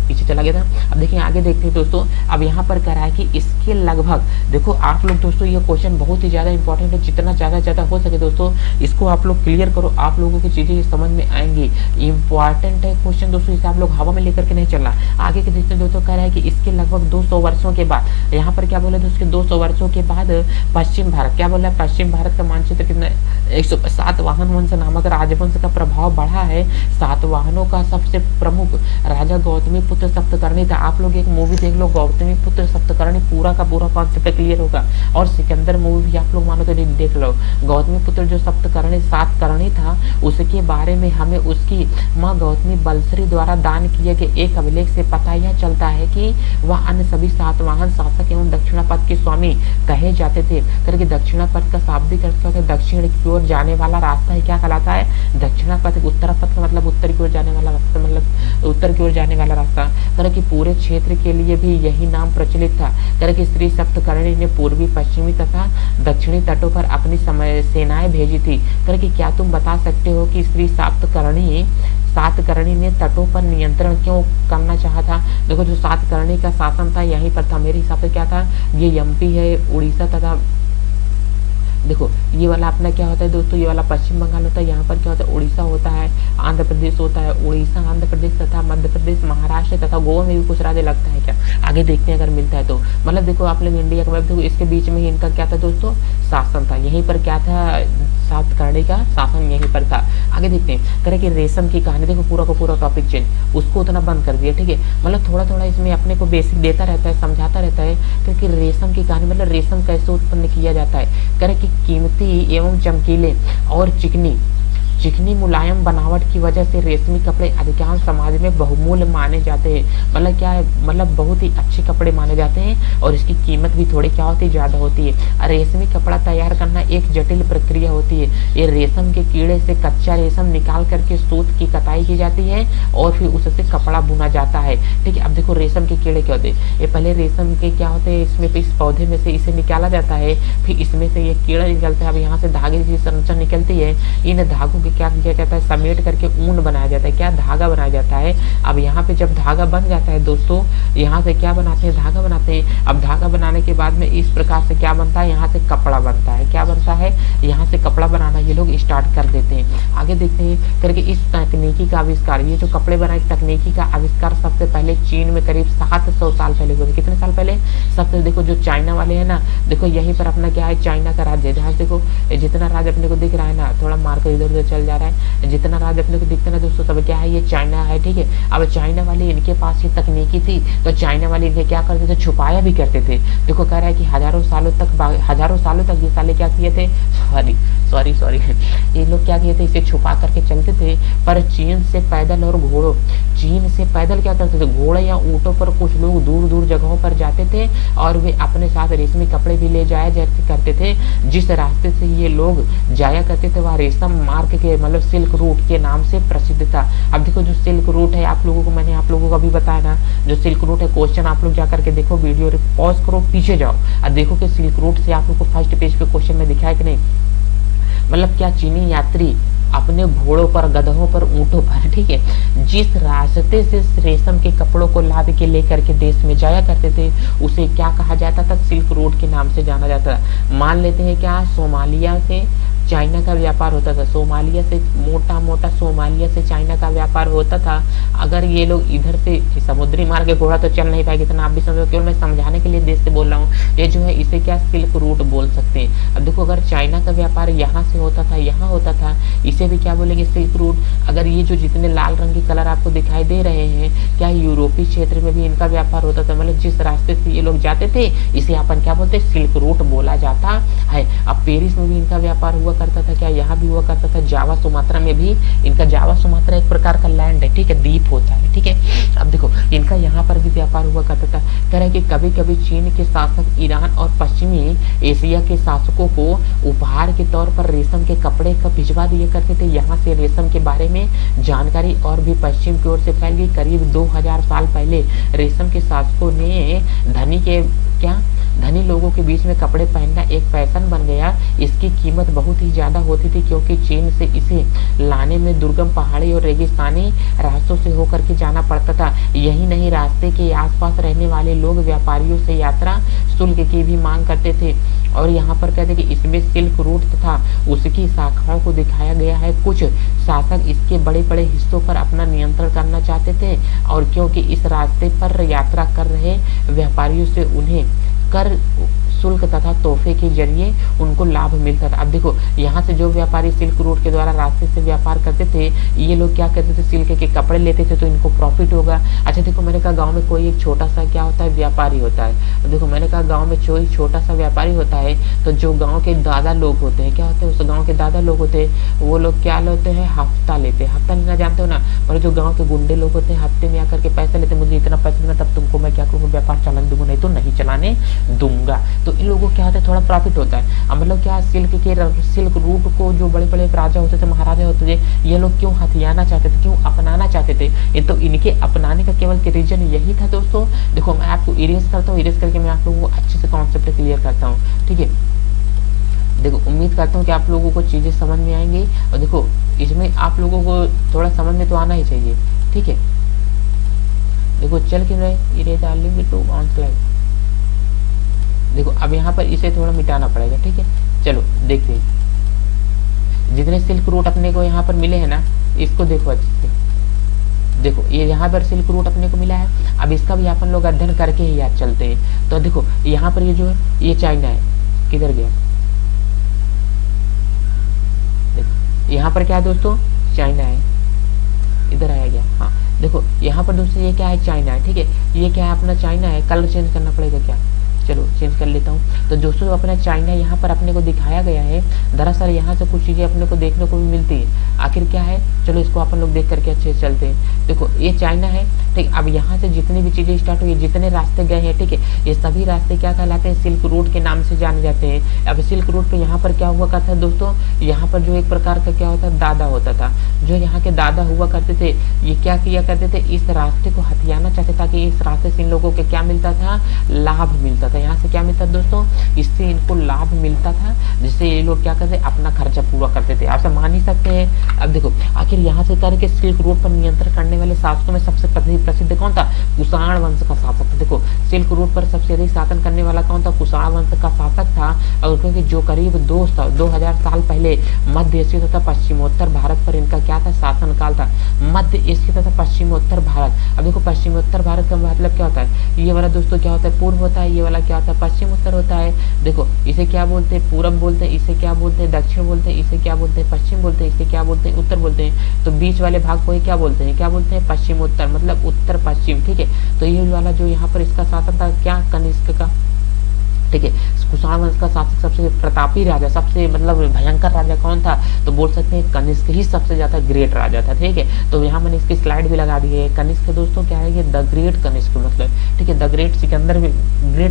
पीछे चला गया था। अब देखिए आगे देखते हैं दोस्तों। अब यहाँ पर कह रहा है कि इसके लगभग, देखो आप लोग दोस्तों ये क्वेश्चन बहुत ही ज्यादा इंपॉर्टेंट है, जितना ज्यादा हो सके दोस्तों इसको आप लोग क्लियर करो, आप लोगों की चीजें समझ में आएंगी। इंपॉर्टेंट है क्वेश्चन दोस्तों, इसे आप लोग हवा में लेकर के नहीं चलना। आगे के देखते दोस्तों कह रहा है कि इसके लगभग 200 वर्षों के बाद, यहाँ पर क्या बोला दोस्तों 200 वर्षों के बाद पश्चिम भारत, क्या बोला पश्चिम भारत का मानचित्र कितना, 107 वंश नामक राजवंश का प्रभाव बढ़ा है। सातवाहनों का सबसे प्रमुख राजा गौतमी पुत्र सप्तकर्णी था। आप लोग एक मूवी देख लो गौतमी पुत्र सप्तकर्णी, पूरा का पूरा कॉन्सेप्ट क्लियर होगा। और सिकंदर मूवी भी आप लोग मानो तो देख लो, गौतमी पुत्र जो सप्तकर्णी सातकर्णी था उसके बारे में हमें उसकी माँ गौतमी बलश्री द्वारा दान किए गए एक अभिलेख से पता यह चलता है कि वह अन्य सभी सातवाहन शासक एवं दक्षिणापथ के स्वामी कहे जाते थे। करके दक्षिणापथ का शाब्दिक अर्थ क्या होता है, दक्षिण की ओर जाने वाला रास्ता है, क्या कहलाता है दक्षिणापथ। उत्तरापथ का मतलब उत्तर की ओर जाने वाला रास्ता, मतलब उत्तर की ओर जाने वाला रास्ता। करे कि पूरे क्षेत्र के लिए भी यही नाम प्रचलित था। करे कि श्री सप्तकर्णी ने पूर्वी पश्चिमी तथा दक्षिणी तटों पर अपनी सेनाएं भेजी थी। करे कि क्या तुम बता सकते हो कि श्री सातकर्णी ने तटों पर नियंत्रण क्यों करना चाहा था। देखो जो सातकर्णी का शासन था यहीं पर था, मेरे हिसाब से क्या था, ये एमपी है, उड़ीसा तथा देखो ये वाला अपना क्या होता है दोस्तों, ये वाला पश्चिम बंगाल होता है, यहाँ पर क्या होता है उड़ीसा होता है, आंध्र प्रदेश होता है, उड़ीसा आंध्र प्रदेश तथा मध्य प्रदेश महाराष्ट्र तथा गोवा में भी कुछ राज्य लगता है क्या, आगे देखते हैं अगर मिलता है तो। मतलब देखो आप लोग इंडिया का मैप देखो, इसके बीच में ही इनका क्या था दोस्तों शासन था, यहीं पर क्या था सातकर्णी का शासन यहीं पर था। आगे देखते हैं करे कि रेशम की कहानी, देखो पूरा का पूरा टॉपिक चेंज, उसको उतना बंद कर दिया, ठीक है। मतलब थोड़ा थोड़ा इसमें अपने को बेसिक देता रहता है, समझाता रहता है, क्योंकि रेशम की कहानी मतलब रेशम कैसे उत्पन्न किया जाता है। करे कि कीमती एवं चमकीले और चिकनी मुलायम बनावट की वजह से रेशमी कपड़े अधिकांश समाज में बहुमूल्य माने जाते हैं। मतलब क्या है, मतलब बहुत ही अच्छे कपड़े माने जाते हैं और इसकी कीमत भी थोड़ी क्या होती है ज्यादा होती है। रेशमी कपड़ा तैयार करना एक जटिल प्रक्रिया होती है। ये रेशम के कीड़े से कच्चा रेशम निकाल करके सूत की कताई की जाती है और फिर उससे कपड़ा बुना जाता है, ठीक है। अब देखो रेशम के कीड़े क्या होते हैं, ये पहले रेशम के क्या होते हैं, इसमें इस पौधे में से इसे निकाला जाता है, फिर इसमें से ये कीड़ा निकलता है। अब यहाँ से धागे की संरचना निकलती है, इन धागों क्या किया जाता है, समेट करके ऊन बनाया जाता है, क्या धागा बनाया जाता है। अब यहाँ पे जब धागा बन जाता है दोस्तों, यहाँ से क्या बनाते हैं धागा बनाते हैं। अब धागा बनाने के बाद में इस प्रकार से क्या बनता है, यहाँ से कपड़ा बनता है, क्या बनता है, यहाँ से कपड़ा बनाना ये लोग स्टार्ट कर देते हैं। आगे देखते हैं करके इस तकनीकी का आविष्कार, ये जो कपड़े बनाए तकनीकी का आविष्कार सबसे पहले चीन में करीब 700 साल पहले हुआ। कितने साल पहले, सबसे देखो जो चाइना वाले है ना, देखो यहीं पर अपना क्या है चाइना का राज्य है, जहाँ देखो जितना राज्य अपने को दिख रहा है ना, थोड़ा मार्कर इधर उधर चल जा रहा है, जितना राज्य अपने को दिखता है ना दोस्तों सब क्या है ये चाइना है, ठीक है। अब चाइना वाले इनके पास ये तकनीकी थी तो चाइना वाले इन्हें क्या करते थे, छुपाया भी करते थे। देखो कह रहा है कि हजारों सालों तक ये साले क्या किए थे, सॉरी ये लोग क्या किए थे, इसे छुपा करके चलते थे। पर चीन से पैदल और घोड़ों, चीन से पैदल क्या करते थे, घोड़े या ऊँटों पर कुछ लोग दूर दूर जगहों पर जाते थे और वे अपने साथ रेशमी कपड़े भी ले जाया करते थे। जिस रास्ते से ये लोग जाया करते थे वह रेशम मार्ग के मतलब सिल्क रूट के नाम से प्रसिद्ध था। अब देखो जो सिल्क रूट है आप लोगों को मैंने आप लोगों को अभी बताया ना, जो सिल्क रूट है क्वेश्चन आप लोग जाकर के देखो, वीडियो पॉज करो पीछे जाओ और देखो कि सिल्क रूट से आप लोग को फर्स्ट पेज पे क्वेश्चन में दिखाया कि नहीं। मतलब क्या चीनी यात्री अपने घोड़ों पर, गधों पर, ऊँटों पर, ठीक है, जिस रास्ते से रेशम के कपड़ों को लाद के लेकर के देश में जाया करते थे उसे क्या कहा जाता था, सिल्क रोड के नाम से जाना जाता था। मान लेते हैं क्या सोमालिया से चाइना का व्यापार होता था, सोमालिया से मोटा सोमालिया से चाइना का व्यापार होता था। अगर ये लोग इधर से समुद्री मार्ग के घोड़ा तो चल नहीं पाएगा, इतना आप भी समझो, केवल मैं समझाने के लिए देश से बोल रहा हूँ। ये जो है इसे क्या सिल्क रूट बोल सकते हैं। अब देखो अगर चाइना का व्यापार यहाँ से होता था, यहाँ होता था, इसे भी क्या बोलेंगे सिल्क रूट। अगर ये जो जितने लाल रंग के कलर आपको दिखाई दे रहे हैं, क्या यूरोपीय क्षेत्र में भी इनका व्यापार होता था, मतलब जिस रास्ते से ये लोग जाते थे इसे अपन क्या बोलते हैं सिल्क रूट बोला जाता है। अब पेरिस में भी इनका व्यापार हुआ करता था, क्या यहाँ भी हुआ करता था, जावा सुमात्रा में भी इनका, जावा सुमात्रा एक प्रकार का लैंड है, ठीक है, द्वीप होता है, ठीक है। अब देखो इनका यहाँ पर भी व्यापार हुआ करता था। कह रहे कि कभी कभी चीन के शासक ईरान और पश्चिमी एशिया के शासकों को उपहार के तौर पर रेशम के कपड़े का भिजवा दिए करते थे। यहाँ से रेशम के बारे में जानकारी और भी पश्चिम की ओर से फैल गई। करीब 2000 साल पहले रेशम के शासकों ने धनी लोगों के बीच में कपड़े पहनना एक फैशन बन गया। इसकी कीमत बहुत ही ज़्यादा होती थी, क्योंकि चीन से इसे लाने में दुर्गम पहाड़ी और रेगिस्तानी रास्तों से होकर के जाना पड़ता था। यही नहीं, रास्ते के आसपास रहने वाले लोग व्यापारियों से यात्रा शुल्क की भी मांग करते थे। और यहाँ पर कहते हैं कि इसमें सिल्क रूट तथा उसकी शाखाओं को दिखाया गया है। कुछ शासक इसके बड़े बड़े हिस्सों पर अपना नियंत्रण करना चाहते थे, और क्योंकि इस रास्ते पर यात्रा कर रहे व्यापारियों से उन्हें कर, शुल्क तथा तोहफे के जरिए उनको लाभ मिलता था। अब देखो, यहाँ से जो व्यापारी सिल्क रूट के द्वारा रास्ते से व्यापार करते थे, ये लोग क्या करते थे, सिल्क के कपड़े लेते थे तो इनको प्रॉफिट होगा। अच्छा देखो, मैंने कहा गांव में कोई एक छोटा सा क्या होता है, व्यापारी होता है। देखो मैंने कहा गांव में कोई छोटा सा व्यापारी होता है, तो जो गाँव के दादा लोग होते हैं, क्या होते हैं, उस गाँव के दादा लोग होते हैं, वो लोग क्या लेते हैं, हफ्ता लेते हैं। हफ्ता लेना जानते हो ना, और जो गाँव के गुंडे लोग होते हैं हफ्ते में आकर के पैसा लेते हैं, मुझे इतना पैसा देना तब तुमको मैं क्या करूँगा, व्यापार चलाने दूंगा, नहीं तो नहीं चलाने दूंगा। तो इन लोगों को क्या होता है, थोड़ा प्रॉफिट होता है। अब मतलब क्या, सिल्क रूट को जो बड़े बड़े राजा होते थे, महाराजा होते थे, ये लोग क्यों हथियाना चाहते थे, क्यों अपनाना चाहते थे, ये तो इनके अपनाने का केवल रीजन यही था दोस्तों। देखो मैं आपको इरेज करता हूँ, इरेज करके मैं आप लोगों को अच्छे से कॉन्सेप्ट क्लियर करता हूँ, ठीक है। देखो उम्मीद करता हूँ कि आप लोगों को चीजें समझ में आएंगी, और देखो इसमें आप लोगों को थोड़ा समझ में तो आना ही चाहिए, ठीक है। देखो चल क्यों रहे, erase are link to on slide. देखो अब यहाँ पर इसे थोड़ा मिटाना पड़ेगा, ठीक है। चलो देखते हैं, जितने सिल्क रूट अपने को यहाँ पर मिले हैं ना, इसको देखो अच्छे से। देखो ये यहाँ पर सिल्क रूट अपने को मिला है, अब इसका भी अपन लोग अध्ययन करके ही याद चलते हैं। तो देखो यहाँ पर ये जो है, ये चाइना है, किधर गया, देखो यहाँ पर क्या है दोस्तों, चाइना है, इधर आया गया, हाँ। देखो यहाँ पर दोस्तों ये क्या है, चाइना है, ठीक है। ये क्या है, अपना चाइना है, कलर चेंज करना पड़ेगा क्या, चलो चेंज कर लेता हूँ। तो दोस्तों अपना चाइना यहाँ पर अपने को दिखाया गया है। दरअसल यहाँ से कुछ चीज़ें अपने को देखने को भी मिलती है, आखिर क्या है, चलो इसको अपन लोग देख करके अच्छे से चलते हैं। देखो ये चाइना है, ठीक। अब यहाँ से जितनी भी चीज़ें स्टार्ट हुई, जितने रास्ते गए हैं, ठीक है, ये सभी रास्ते क्या कहलाते हैं, सिल्क रूट के नाम से जाने जाते हैं। अब सिल्क रूट पे यहाँ पर क्या हुआ करता है दोस्तों, यहाँ पर जो एक प्रकार का क्या होता है, दादा होता था। जो यहाँ के दादा हुआ करते थे, ये क्या किया करते थे, इस रास्ते को हथियाना चाहते, ताकि इस रास्ते से इन लोगों को क्या मिलता था, लाभ मिलता था। यहाँ से क्या मिलता था दोस्तों, इससे इनको लाभ मिलता था, जिससे ये लोग क्या करते, अपना खर्चा पूरा करते थे। आप सब मान ही सकते हैं। अब देखो आखिर यहाँ से करके सिल्क रूट पर नियंत्रण करने वाले शासकों में सबसे प्रसिद्ध कौन था, कुषाण वंश का शासक था। देखो सिल्क रूट पर सबसे अधिक शासन करने वाला कौन था, कुषाण वंश का शासक था। और क्योंकि जो करीब 2000 साल पहले मध्य एशिया तथा पश्चिमोत्तर भारत पर इनका क्या था, शासन काल था। मध्य एशिया तथा पश्चिमोत्तर भारत। अब देखो पश्चिमोत्तर भारत का मतलब क्या होता है, ये वाला दोस्तों क्या होता है, पूर्व होता है, ये वाला क्या होता है, पश्चिमोत्तर होता है। देखो इसे क्या बोलते हैं, पूरब बोलते हैं, इसे क्या बोलते हैं, दक्षिण बोलते हैं, इसे क्या बोलते हैं, पश्चिम बोलते हैं, इसे क्या बोलते हैं, उत्तर बोलते हैं। तो बीच वाले भाग को क्या बोलते हैं, क्या बोलते हैं, पश्चिमोत्तर, मतलब उत्तर पश्चिम, ठीक है। तो ये वाला जो यहाँ पर इसका शासन था क्या, कनिष्क का, ठीक है। कुषाण वंश का शासक सबसे प्रतापी राजा, सबसे मतलब भयंकर राजा कौन था, तो बोल सकते हैं कनिष्क ही सबसे ज्यादा ग्रेट राजा था, ठीक है। तो यहाँ मैंने इसकी स्लाइड भी लगा दी है। कनिष्क दोस्तों क्या है, ये द ग्रेट कनिष्क मतलब, ठीक है। द ग्रेट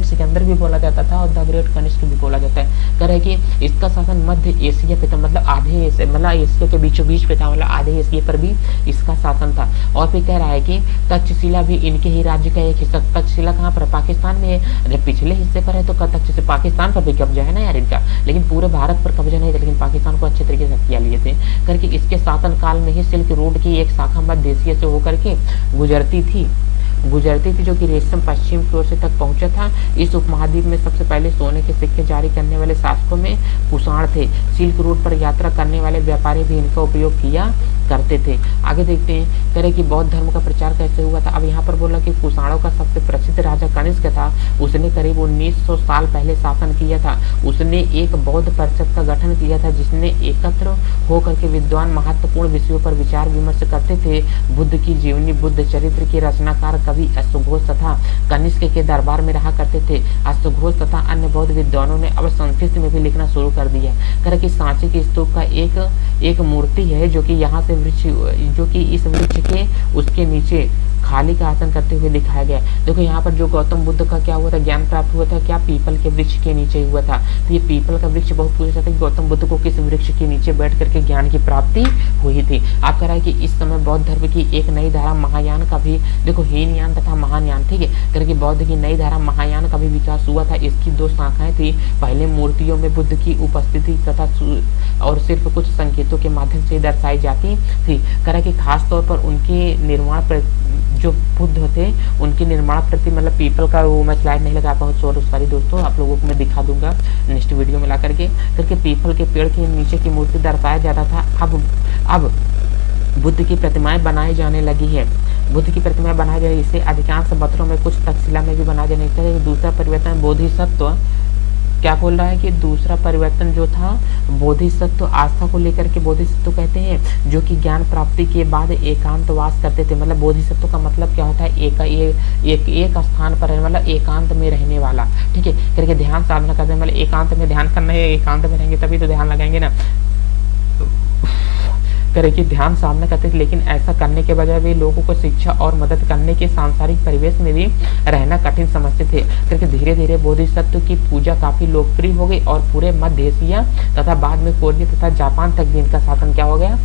सिकंदर भी बोला जाता था, और द ग्रेट कनिष्क भी बोला जाता है। कह रहे कि इसका शासन मध्य एशिया पे था, मतलब आधे एशिया के बीचों बीच पे था, मतलब आधे एशिया पर भी इसका शासन था। और फिर कह रहा है कि तक्षशिला भी इनके ही राज्य का एक हिस्सा। तक्षशिला कहाँ पर, पाकिस्तान में है। जब पिछले हिस्से पर है तो तक्षशिला से पाकिस्तान पर भी कब्जा है ना यार इनका, लेकिन पूरे भारत पर कब्जा नहीं था, लेकिन पाकिस्तान को अच्छे तरीके से हथिया लिए थे। करके इसके शासन काल में ही सिल्क रोड की एक शाखा मध्य एशिया से होकर के गुजरती थी, जो कि रेशम पश्चिम की ओर से तक पहुंचा था। इस उपमहाद्वीप में सबसे पहले सोने के सिक्के जारी करने वाले शासकों में कुषाण थे। सिल्क रोड पर यात्रा करने वाले व्यापारी भी इनका उपयोग किया करते थे। आगे देखते हैं, कह रहे कि बौद्ध धर्म का प्रचार कैसे हुआ था। अब यहाँ पर बोला कि कुषाणों का सबसे प्रसिद्ध राजा कनिष्क था। उसने करीब 1900 साल पहले शासन किया था। उसने एक बौद्ध परिषद का गठन किया था, जिसने एकत्र होकर के विद्वान महत्वपूर्ण विषयों पर विचार विमर्श करते थे। बुद्ध की जीवनी, बुद्ध चरित्र के रचनाकार कवि अश्वघोष तथा कनिष्क के दरबार में रहा करते थे। अश्वघोष तथा अन्य बौद्ध विद्वानों ने अब संस्कृत में भी लिखना शुरू कर दिया। कह रहे कि सांची के स्तूप का एक मूर्ति है, जो कि यहाँ से वृक्ष, जो कि इस वृक्ष के उसके नीचे खाली का आसन करते हुए दिखाया गया। देखो यहाँ पर जो गौतम बुद्ध का क्या हुआ था, ज्ञान प्राप्त हुआ था, क्या पीपल के वृक्ष के नीचे हुआ था। तो ये पीपल का वृक्ष बहुत पूछा जाता है कि गौतम बुद्ध को किस वृक्ष के नीचे बैठ करके ज्ञान की प्राप्ति हुई थी। आप कह रहा है कि इस समय बौद्ध धर्म की एक नई धारा महायान का भी, देखो हीनयान तथा महायान, ठीक है, करके बौद्ध की नई धारा महायान का भी विकास हुआ था। इसकी 2 शाखाएं थी। पहले मूर्तियों में बुद्ध की उपस्थिति तथा और सिर्फ कुछ संकेतों के माध्यम से दर्शाई जाती थी। कह कि खास तौर पर उनके निर्माण जो बुद्ध थे उनके निर्माण प्रति, मतलब पीपल का वो मैं स्लाइड नहीं लगा पाऊँ, सॉरी दोस्तों, आप लोगों को मैं दिखा दूंगा नेक्स्ट वीडियो में ला करके पीपल के पेड़ के नीचे की मूर्ति दर्शाया जाता था। अब बुद्ध की प्रतिमाएं बनाई जाने लगी है। बुद्ध की प्रतिमाएं बनाई जा रही है। इससे अधिकांश पत्थरों में, कुछ तक्षशिला में भी बनाया जाने लगा है। दूसरा परिवर्तन बोधिसत्व क्या बोल रहा है कि दूसरा परिवर्तन जो था बोधिसत्व, आस्था को लेकर के बोधिसत्व कहते हैं, जो कि ज्ञान प्राप्ति के बाद एकांतवास करते थे। मतलब बोधिसत्व का मतलब क्या होता है, एक स्थान पर, मतलब एकांत में रहने वाला, ठीक है, करके ध्यान साधना करते हैं। मतलब एकांत में ध्यान करना है, एकांत में रहेंगे तभी तो ध्यान लगाएंगे ना, करे कि ध्यान साधना करते थे। लेकिन ऐसा करने के बजाय वे लोगों को शिक्षा और मदद करने के सांसारिक परिवेश में भी रहना कठिन समझते थे। करके धीरे धीरे बोधिसत्व की पूजा काफी लोकप्रिय हो गई और पूरे मध्य एशिया तथा बाद में कोरिया तथा जापान तक भी इनका शासन क्या हो गया,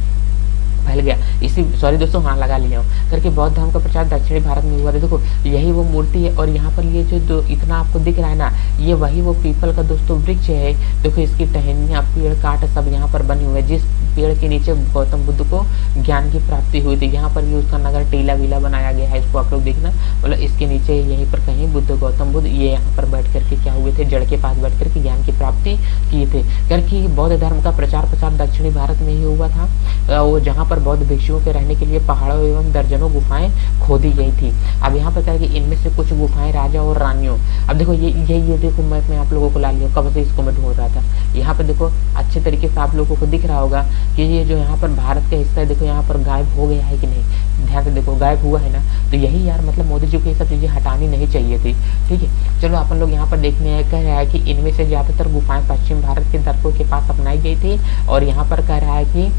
फैल गया। इसी सॉरी दोस्तों, हाँ लगा लिया हूँ, करके बौद्ध धर्म का प्रचार दक्षिणी भारत में हुआ था। देखो यही वो मूर्ति है और यहाँ पर ये जो इतना आपको दिख रहा है ना, ये वही वो पीपल का दोस्तों वृक्ष है। देखो इसकी टहनियाँ, पेड़ काट सब यहाँ पर बने हुए हैं, जिस पेड़ के नीचे गौतम बुद्ध को ज्ञान की प्राप्ति हुई थी। यहाँ पर भी उसका नगर टीला वीला बनाया गया है, इसको आप लोग देखना। मतलब इसके नीचे यहीं पर कहीं बुद्ध, गौतम बुद्ध ये यहाँ पर बैठ करके क्या हुए थे, जड़ के पास बैठ करके ज्ञान की प्राप्ति किए थे। करके बौद्ध धर्म का प्रचार प्रसार दक्षिणी भारत में ही हुआ था, वो जहाँ पर बौद्ध भिक्षुओं के रहने के लिए पहाड़ों एवं दर्जनों गुफाएं खोदी गई थी। अब यहाँ पर क्या है कि इनमें से कुछ गुफाएं राजा और रानियों, अब देखो ये देखो मैं आप लोगों को ला लिया, कब से इसको मैं ढूंढ रहा था। यहाँ पर देखो अच्छे तरीके से आप लोगों को दिख रहा होगा कि ये जो यहाँ पर भारत का हिस्सा है, देखो यहाँ पर गायब हो गया है कि नहीं, ध्यान से देखो गायब हुआ है ना। तो यही यार मतलब मोदी जी को ये सब चीजें हटानी नहीं चाहिए थी, ठीक है। चलो अपन लोग यहाँ पर देखने कह रहा है कि इनमें से ज्यादातर गुफाएं पश्चिम भारत के तटों के पास अपनाई गई थी और यहाँ पर कह रहा है कि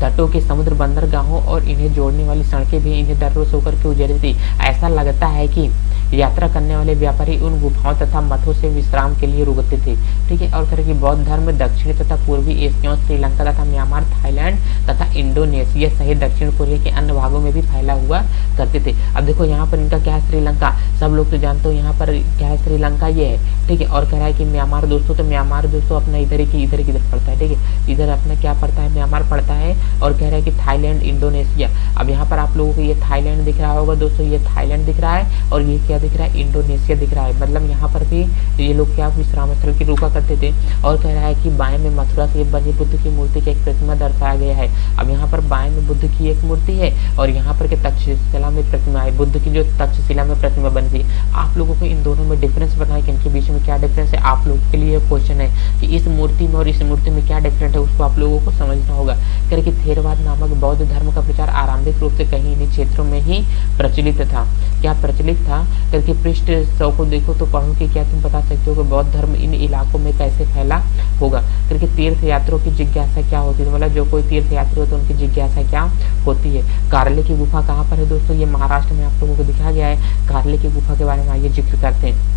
तटों के समुद्र बंदरगाहों और इन्हें जोड़ने वाली सड़कें भी इन्हें दर्रों से होकर के उजड़ी थी। ऐसा लगता है कि यात्रा करने वाले व्यापारी उन गुफाओं तथा मठों से विश्राम के लिए रुकते थे, ठीक है। और तरह की बौद्ध धर्म दक्षिणी तथा पूर्वी एशिया, श्रीलंका तथा म्यांमार, थाईलैंड तथा इंडोनेशिया सहित दक्षिण कोरिया के अन्य भागों में भी फैला हुआ करते थे। अब देखो यहाँ पर इनका क्या है, श्रीलंका, सब लोग तो जानते हो यहाँ पर क्या है, श्रीलंका ये है, ठीक है। और कह रहा है कि म्यांमार दोस्तों, तो म्यांमार दोस्तों अपना इधर की पड़ता है, ठीक है, इधर अपना क्या पड़ता है, म्यांमार पड़ता है। और कह रहा है कि थाईलैंड, इंडोनेशिया, अब यहाँ पर आप लोगों को ये थाईलैंड दिख रहा होगा दोस्तों, ये थाईलैंड दिख रहा है और ये क्या दिख रहा है, इंडोनेशिया दिख रहा है। मतलब यहाँ पर भी ये लोग क्या विश्राम स्थल की रुका करते थे। और कह रहा है कि बाएं में मथुरा से बनी बुद्ध की मूर्ति की एक प्रतिमा दर्शाया गया है। अब यहाँ पर बाएं में बुद्ध की एक मूर्ति है और यहाँ पर के तक्षशिला में प्रतिमा है, बुद्ध की जो तक्षशिला में प्रतिमा बनी थी। आप लोगों को इन दोनों में डिफरेंस बताएं कि इनके बीच में क्या डिफरेंस है। आप लोगों के लिए क्वेश्चन है कि इस मूर्ति में और इस मूर्ति में क्या डिफरेंट है, उसको आप लोगों को समझना होगा। करके थेरवाद नामक बौद्ध धर्म का प्रचार आरंभिक रूप से कहीं इन्हीं क्षेत्रों में ही प्रचलित था। क्या प्रचलित था, करके पृष्ठ 100 को देखो तो पढ़ो कि क्या तुम बता सकते हो कि बौद्ध धर्म इन इलाकों में कैसे फैला होगा। करके तीर्थ यात्रियों की जिज्ञासा क्या होती है, मतलब जो कोई तीर्थ यात्री हो तो उनकी जिज्ञासा क्या होती है। कारले की गुफा कहाँ पर है दोस्तों, ये महाराष्ट्र में आप लोगों को दिखाया गया है। कारले की गुफा के बारे में आइए जिक्र करते हैं।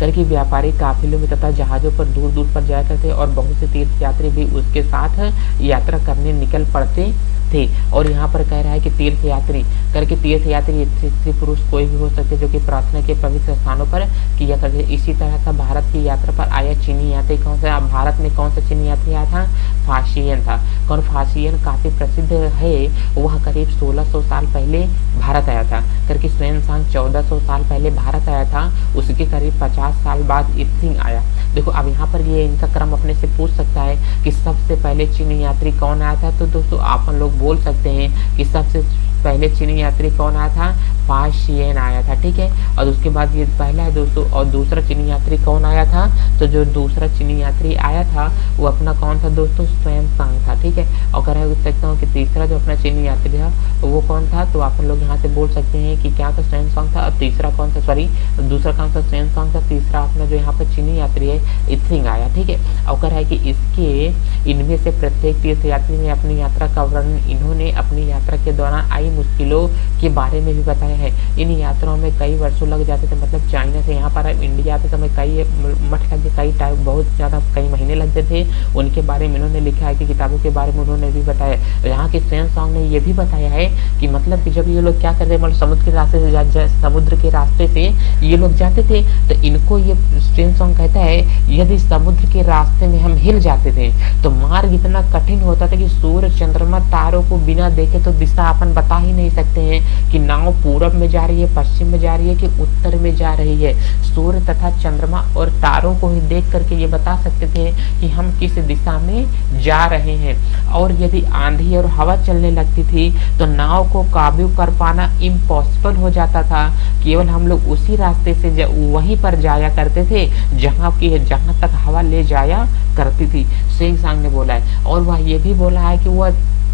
करके व्यापारी काफिलों में तथा जहाजों पर दूर दूर पर जाया करते और बहुत से तीर्थ यात्री भी उसके साथ यात्रा करने निकल पड़ते थे। और यहाँ पर कह रहा है कि तीर्थ यात्री, करके तीर्थ यात्री स्त्री पुरुष कोई भी हो सकते जो कि प्रार्थना के पवित्र स्थानों पर किया करते। इसी तरह था भारत की यात्रा पर आया चीनी यात्री कौन सा, भारत में कौन सा चीनी यात्री आया था, फासियन था। कौन फासियन काफी प्रसिद्ध है, वह करीब 1600 साल पहले भारत आया था। करके ह्वेनसांग 1400 साल पहले भारत आया था, उसके करीब 50 साल बाद इत्सिंग आया। देखो अब यहाँ पर ये इनका क्रम अपने से पूछ सकता है कि सबसे पहले चीनी यात्री कौन आया था, तो दोस्तों आप लोग बोल सकते हैं कि सबसे पहले चीनी यात्री कौन आया था, फासियन आया था, ठीक है। और उसके बाद ये पहला है दोस्तों, और दूसरा चीनी यात्री कौन आया था, तो जो दूसरा चीनी यात्री आया था वो अपना कौन था दोस्तों, ह्वेनसांग था, ठीक है। और कह सकता हूँ कि तीसरा जो अपना चीनी यात्री था वो कौन था, तो आप लोग यहाँ से बोल सकते हैं कि क्या था, ह्वेनसांग था। और तीसरा कौन था, सॉरी दूसरा कौन सा, ह्वेनसांग था। तीसरा अपना जो यहाँ पर चीनी यात्री है इत्सिंग आया, ठीक है। और कह रहा है कि इनमें से प्रत्येक तीर्थ यात्री ने अपनी यात्रा का वर्णन इन्होंने अपनी यात्रा के दौरान आई मुश्किलों के बारे में भी बताया है। इन यात्राओं में कई वर्षों लग जाते थे, मतलब चाइना से यहाँ पर इंडिया आते समय कई मठ का कई टाइम बहुत ज़्यादा कई महीने लगते थे। उनके बारे में इन्होंने लिखा है कि किताबों के बारे में उन्होंने भी बताया। यहाँ के सेंसोंग ने ये भी बताया है कि मतलब कि जब ये लोग क्या करते, मतलब समुद्र के रास्ते से समुद्र के रास्ते से ये लोग जाते थे, तो इनको ये सेंसोंग कहता है यदि समुद्र के रास्ते में हम हिल जाते थे तो मार्ग इतना कठिन होता था कि सूर्य चंद्रमा तारों को बिना देखे तो दिशा अपन बता ही नहीं सकते हैं कि नाव पूरब में जा रही है, पश्चिम में जा रही है कि उत्तर में जा रही है। सूर्य तथा चंद्रमा और तारों को ही देख करके ये बता सकते थे कि हम किस दिशा में जा रहे हैं। और यदि आंधी और हवा चलने लगती थी तो नाव को काबू कर पाना इम्पॉसिबल हो जाता था। केवल हम लोग उसी रास्ते से वहीं पर जाया करते थे जहां तक हवा ले जाया करती थी, सेंसोंग ने बोला है। और वह ये भी बोला है कि वह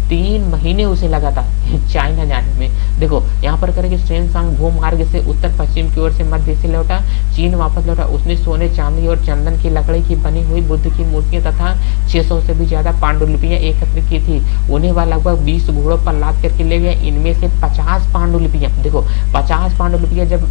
3 महीने उसे लगा था चाइना जाने में। देखो यहाँ पर करके सेंसोंग भूमार्ग से उत्तर पश्चिम की ओर से मध्य से लौटा, चीन वापस लौटा। उसने सोने चांदी और चंदन की लकड़ी की बनी हुई बुद्ध की मूर्तियां तथा 600 से भी ज्यादा पांडुलिपियां एकत्र की थी। उन्हें वह लगभग 20 घोड़ों पर लाद करके ले गए। इनमें से 50 पांडुलिपियां, देखो 50 पांडुलिपियां जब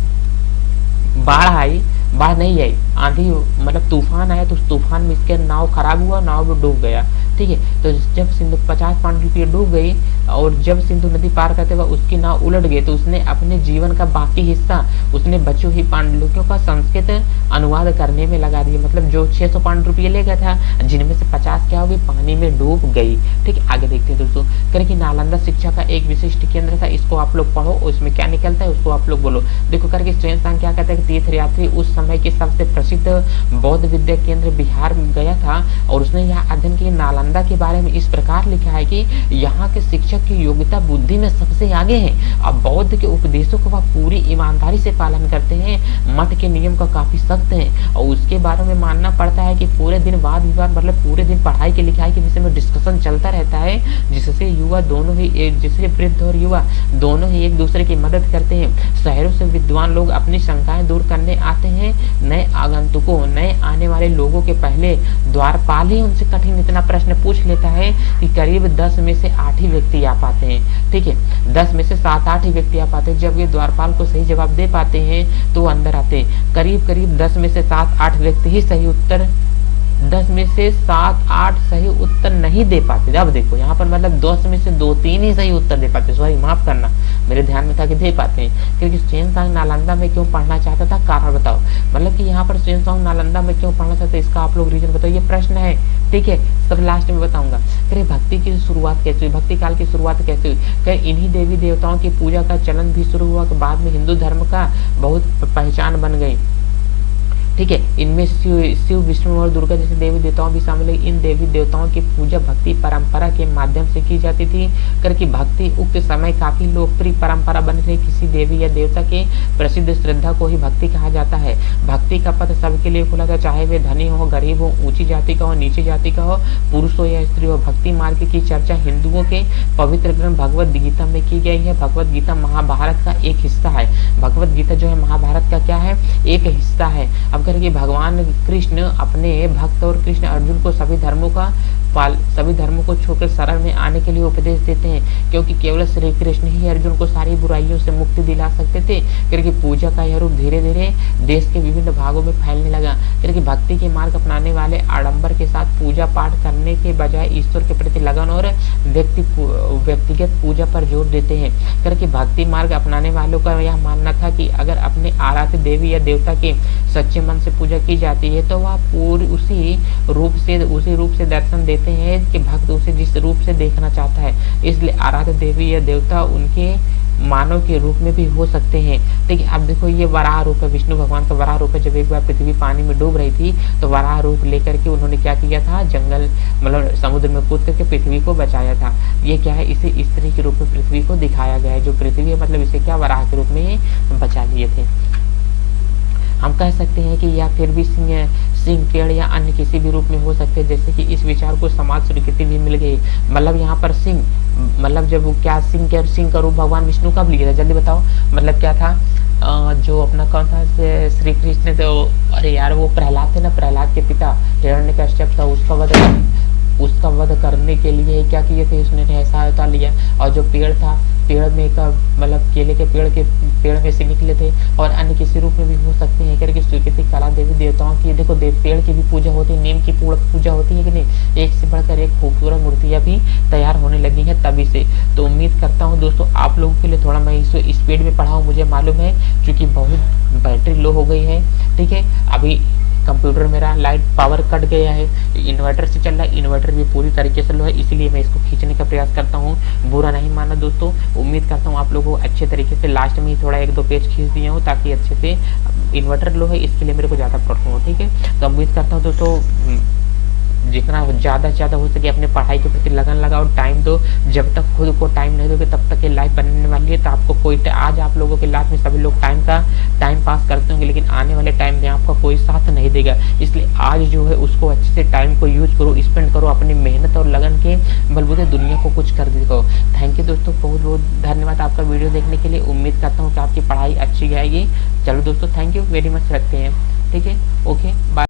बाढ़ नहीं आई, आंधी मतलब तूफान आया तो उस तूफान में इसके नाव खराब हुआ, नाव में डूब गया। ठीक है, तो जब सिंधु 50 पांडुलिपियां डूब गई और जब सिंधु नदी पार करते हुए उसकी नाव उलट गई तो उसने अपने जीवन का बाकी हिस्सा उसने बची हुई पांडुलिपियों का संस्कृत अनुवाद करने में लगा दिया। मतलब जो 600 पांडुलिपियां ले गया था जिनमें से 50 क्या हो गई, पानी में डूब गई। ठीक है, आगे देखते हैं दोस्तों। करें कि नालंदा शिक्षा का एक विशिष्ट केंद्र था। इसको आप लोग पढ़ो, उसमें क्या निकलता है उसको आप लोग बोलो। देखो करके सेंसोंग क्या कहता है कि तीर्थयात्री उस समय के सबसे प्रसिद्ध बौद्ध विद्या केंद्र बिहार में गया था और उसने यहाँ अध्ययन किया। नालंदा के बारे में इस प्रकार लिखा है कि यहाँ के शिक्षक की योग्यता बुद्धि में सबसे आगे है। अब बौद्ध के उपदेशों का वह पूरी ईमानदारी से पालन करते हैं। मठ के नियम का काफी सख्त है और उसके बारे में मानना पड़ता है कि पूरे दिन वाद विवाद मतलब पूरे दिन पढ़ाई के लिखाई के विषय में डिस्कशन चलता रहता है, जिससे वृद्ध और युवा दोनों ही एक दूसरे की मदद करते हैं। शहरों से विद्वान लोग अपनी शंकाएं दूर करने आते हैं। नए आगंतुकों, नए आने वाले लोगों के पहले द्वारपाल ही उनसे कठिन इतना प्रश्न पूछ लेता है कि करीब 10 में से 8 ही व्यक्ति आ पाते हैं। ठीक है, 10 में से 7-8 ही व्यक्ति आ पाते हैं। जब ये द्वारपाल को सही जवाब दे पाते हैं तो अंदर आते हैं। करीब 10 में से 7-8 व्यक्ति ही सही उत्तर 10 में से 7-8 सही उत्तर नहीं दे पाते। अब देखो यहाँ पर मतलब 10 में से 2-3 ही सही उत्तर दे पाते। सॉरी माफ करना, मेरे ध्यान में था कि दे पाते हैं। क्योंकि सेंसोंग नालंदा में क्यों पढ़ना चाहता था, कारण बताओ। मतलब कि यहाँ पर सेंसोंग नालंदा में क्यों पढ़ना चाहता है, इसका आप लोग रीजन बताओ। ये प्रश्न है, ठीक है, सब लास्ट में बताऊंगा। फिर भक्ति की शुरुआत कैसे हुई, भक्ति काल की शुरुआत कैसे हुई। फिर इन्हीं देवी देवताओं की पूजा का चलन भी शुरू हुआ, बाद में हिंदू धर्म का बहुत पहचान बन गई। ठीक है, इनमें शिव विष्णु और दुर्गा जैसे देवी देवताओं भी शामिल है। इन देवी देवताओं की पूजा भक्ति परंपरा के माध्यम से की जाती थी। करके भक्ति उक्त समय काफी लोकप्रिय परंपरा बन रही। किसी देवी या देवता के प्रसिद्ध श्रद्धा को ही भक्ति कहा जाता है। भक्ति का पथ सबके लिए खुला था, चाहे वे धनी हो, गरीब हो, ऊंची जाति का हो, नीची जाति का हो, पुरुष हो या स्त्री हो। भक्ति मार्ग की चर्चा हिंदुओं के पवित्र ग्रंथ भगवत गीता में की गई है। भगवत गीता महाभारत का एक हिस्सा है। भगवत गीता जो है महाभारत का क्या है, एक हिस्सा है। अब करके भगवान कृष्ण अपने भक्त और कृष्ण अर्जुन को सभी धर्मों को छोड़कर शरण में आने के लिए उपदेश देते हैं, क्योंकि केवल श्री कृष्ण ही अर्जुन को सारी बुराइयों से मुक्ति दिला सकते थे। क्योंकि पूजा का यह रूप धीरे धीरे देश के विभिन्न भागों में फैलने लगा। क्योंकि भक्ति के मार्ग अपनाने वाले आडंबर के साथ पूजा पाठ करने के बजाय ईश्वर के प्रति लगन और व्यक्तिगत पूजा पर जोर देते हैं। क्योंकि भक्ति मार्ग अपनाने वालों का यह मानना था कि अगर अपने आराध्य देवी या देवता के सच्चे मन से पूजा की जाती है तो वह पूरी उसी रूप से दर्शन देते हैं कि भक्त उसे जिस रूप से देखना चाहता है। इसलिए आराध्य देवी या देवता उनके मानव के रूप में भी हो सकते हैं। ठीक है, अब देखो ये वराह रूप है, विष्णु भगवान का वराह रूप है। जब एक बार पृथ्वी पानी में डूब रही थी तो वराह रूप लेकर के उन्होंने क्या किया था, जंगल मतलब समुद्र में कूद करके पृथ्वी को बचाया था। ये क्या है, इसे स्त्री के रूप में पृथ्वी को दिखाया गया है। जो पृथ्वी है मतलब इसे क्या वराह के रूप में बचा लिए थे। हम कह सकते हैं कि या फिर भी सिंह, पेड़ या अन्य किसी भी रूप में हो सकते हैं। जैसे कि इस विचार को समाज स्वीकृति भी मिल गई। मतलब यहाँ पर सिंह मतलब जब वो क्या सिंह का रूप भगवान विष्णु कब लिया था, जल्दी बताओ। मतलब क्या था, जो अपना कौन था श्री कृष्ण तो अरे यार वो प्रहलाद थे ना, प्रहलाद के पिता हिरण्यकश्यप था, उसका वध उसका वध करने के लिए क्या किए थे, उसने सहायता लिया। और जो पेड़ था, पेड़ में का मतलब केले के पेड़ में से निकले थे, और अन्य किसी रूप में भी हो सकते हैं करके स्वीकृति कला देवी देवताओं की। देखो पेड़ की भी पूजा होती है, नीम की पूजा होती है कि नहीं, एक से बढ़कर एक खूबसूरत मूर्तियां भी तैयार होने लगी हैं तभी से। तो उम्मीद करता हूँ दोस्तों आप लोगों के लिए थोड़ा मैं इस स्पीड में पढ़ाऊँ, मुझे मालूम है क्योंकि बहुत बैटरी लो हो गई है। ठीक है, अभी कंप्यूटर मेरा लाइट पावर कट गया है, इन्वर्टर से चल रहा है, इन्वर्टर भी पूरी तरीके से लो है, इसलिए मैं इसको खींचने का प्रयास करता हूँ, बुरा नहीं माना दोस्तों। उम्मीद करता हूँ आप लोगों को अच्छे तरीके से लास्ट में ही थोड़ा 1-2 पेज खींच दिया हूँ ताकि अच्छे से, इन्वर्टर लो है इसके लिए मेरे को ज़्यादा प्रॉब्लम हो। ठीक है, तो उम्मीद करता हूँ दोस्तों जितना ज़्यादा से ज़्यादा हो सके अपने पढ़ाई के प्रति लगन लगाओ, टाइम दो। जब तक खुद को टाइम नहीं दोगे तब तक ये लाइफ बनने वाली है। तो आपको कोई आज आप लोगों के लाइफ में सभी लोग टाइम पास करते होंगे, लेकिन आने वाले टाइम में आपका कोई साथ नहीं देगा। इसलिए आज जो है उसको अच्छे से टाइम को यूज करो, स्पेंड करो, अपनी मेहनत और लगन के बलबूते दुनिया को कुछ कर दिखाओ। थैंक यू दोस्तों, बहुत बहुत धन्यवाद आपका वीडियो देखने के लिए। उम्मीद करता हूँ कि आपकी पढ़ाई अच्छी जाएगी। चलो दोस्तों, थैंक यू वेरी मच, रखते हैं। ठीक है, ओके, बाय।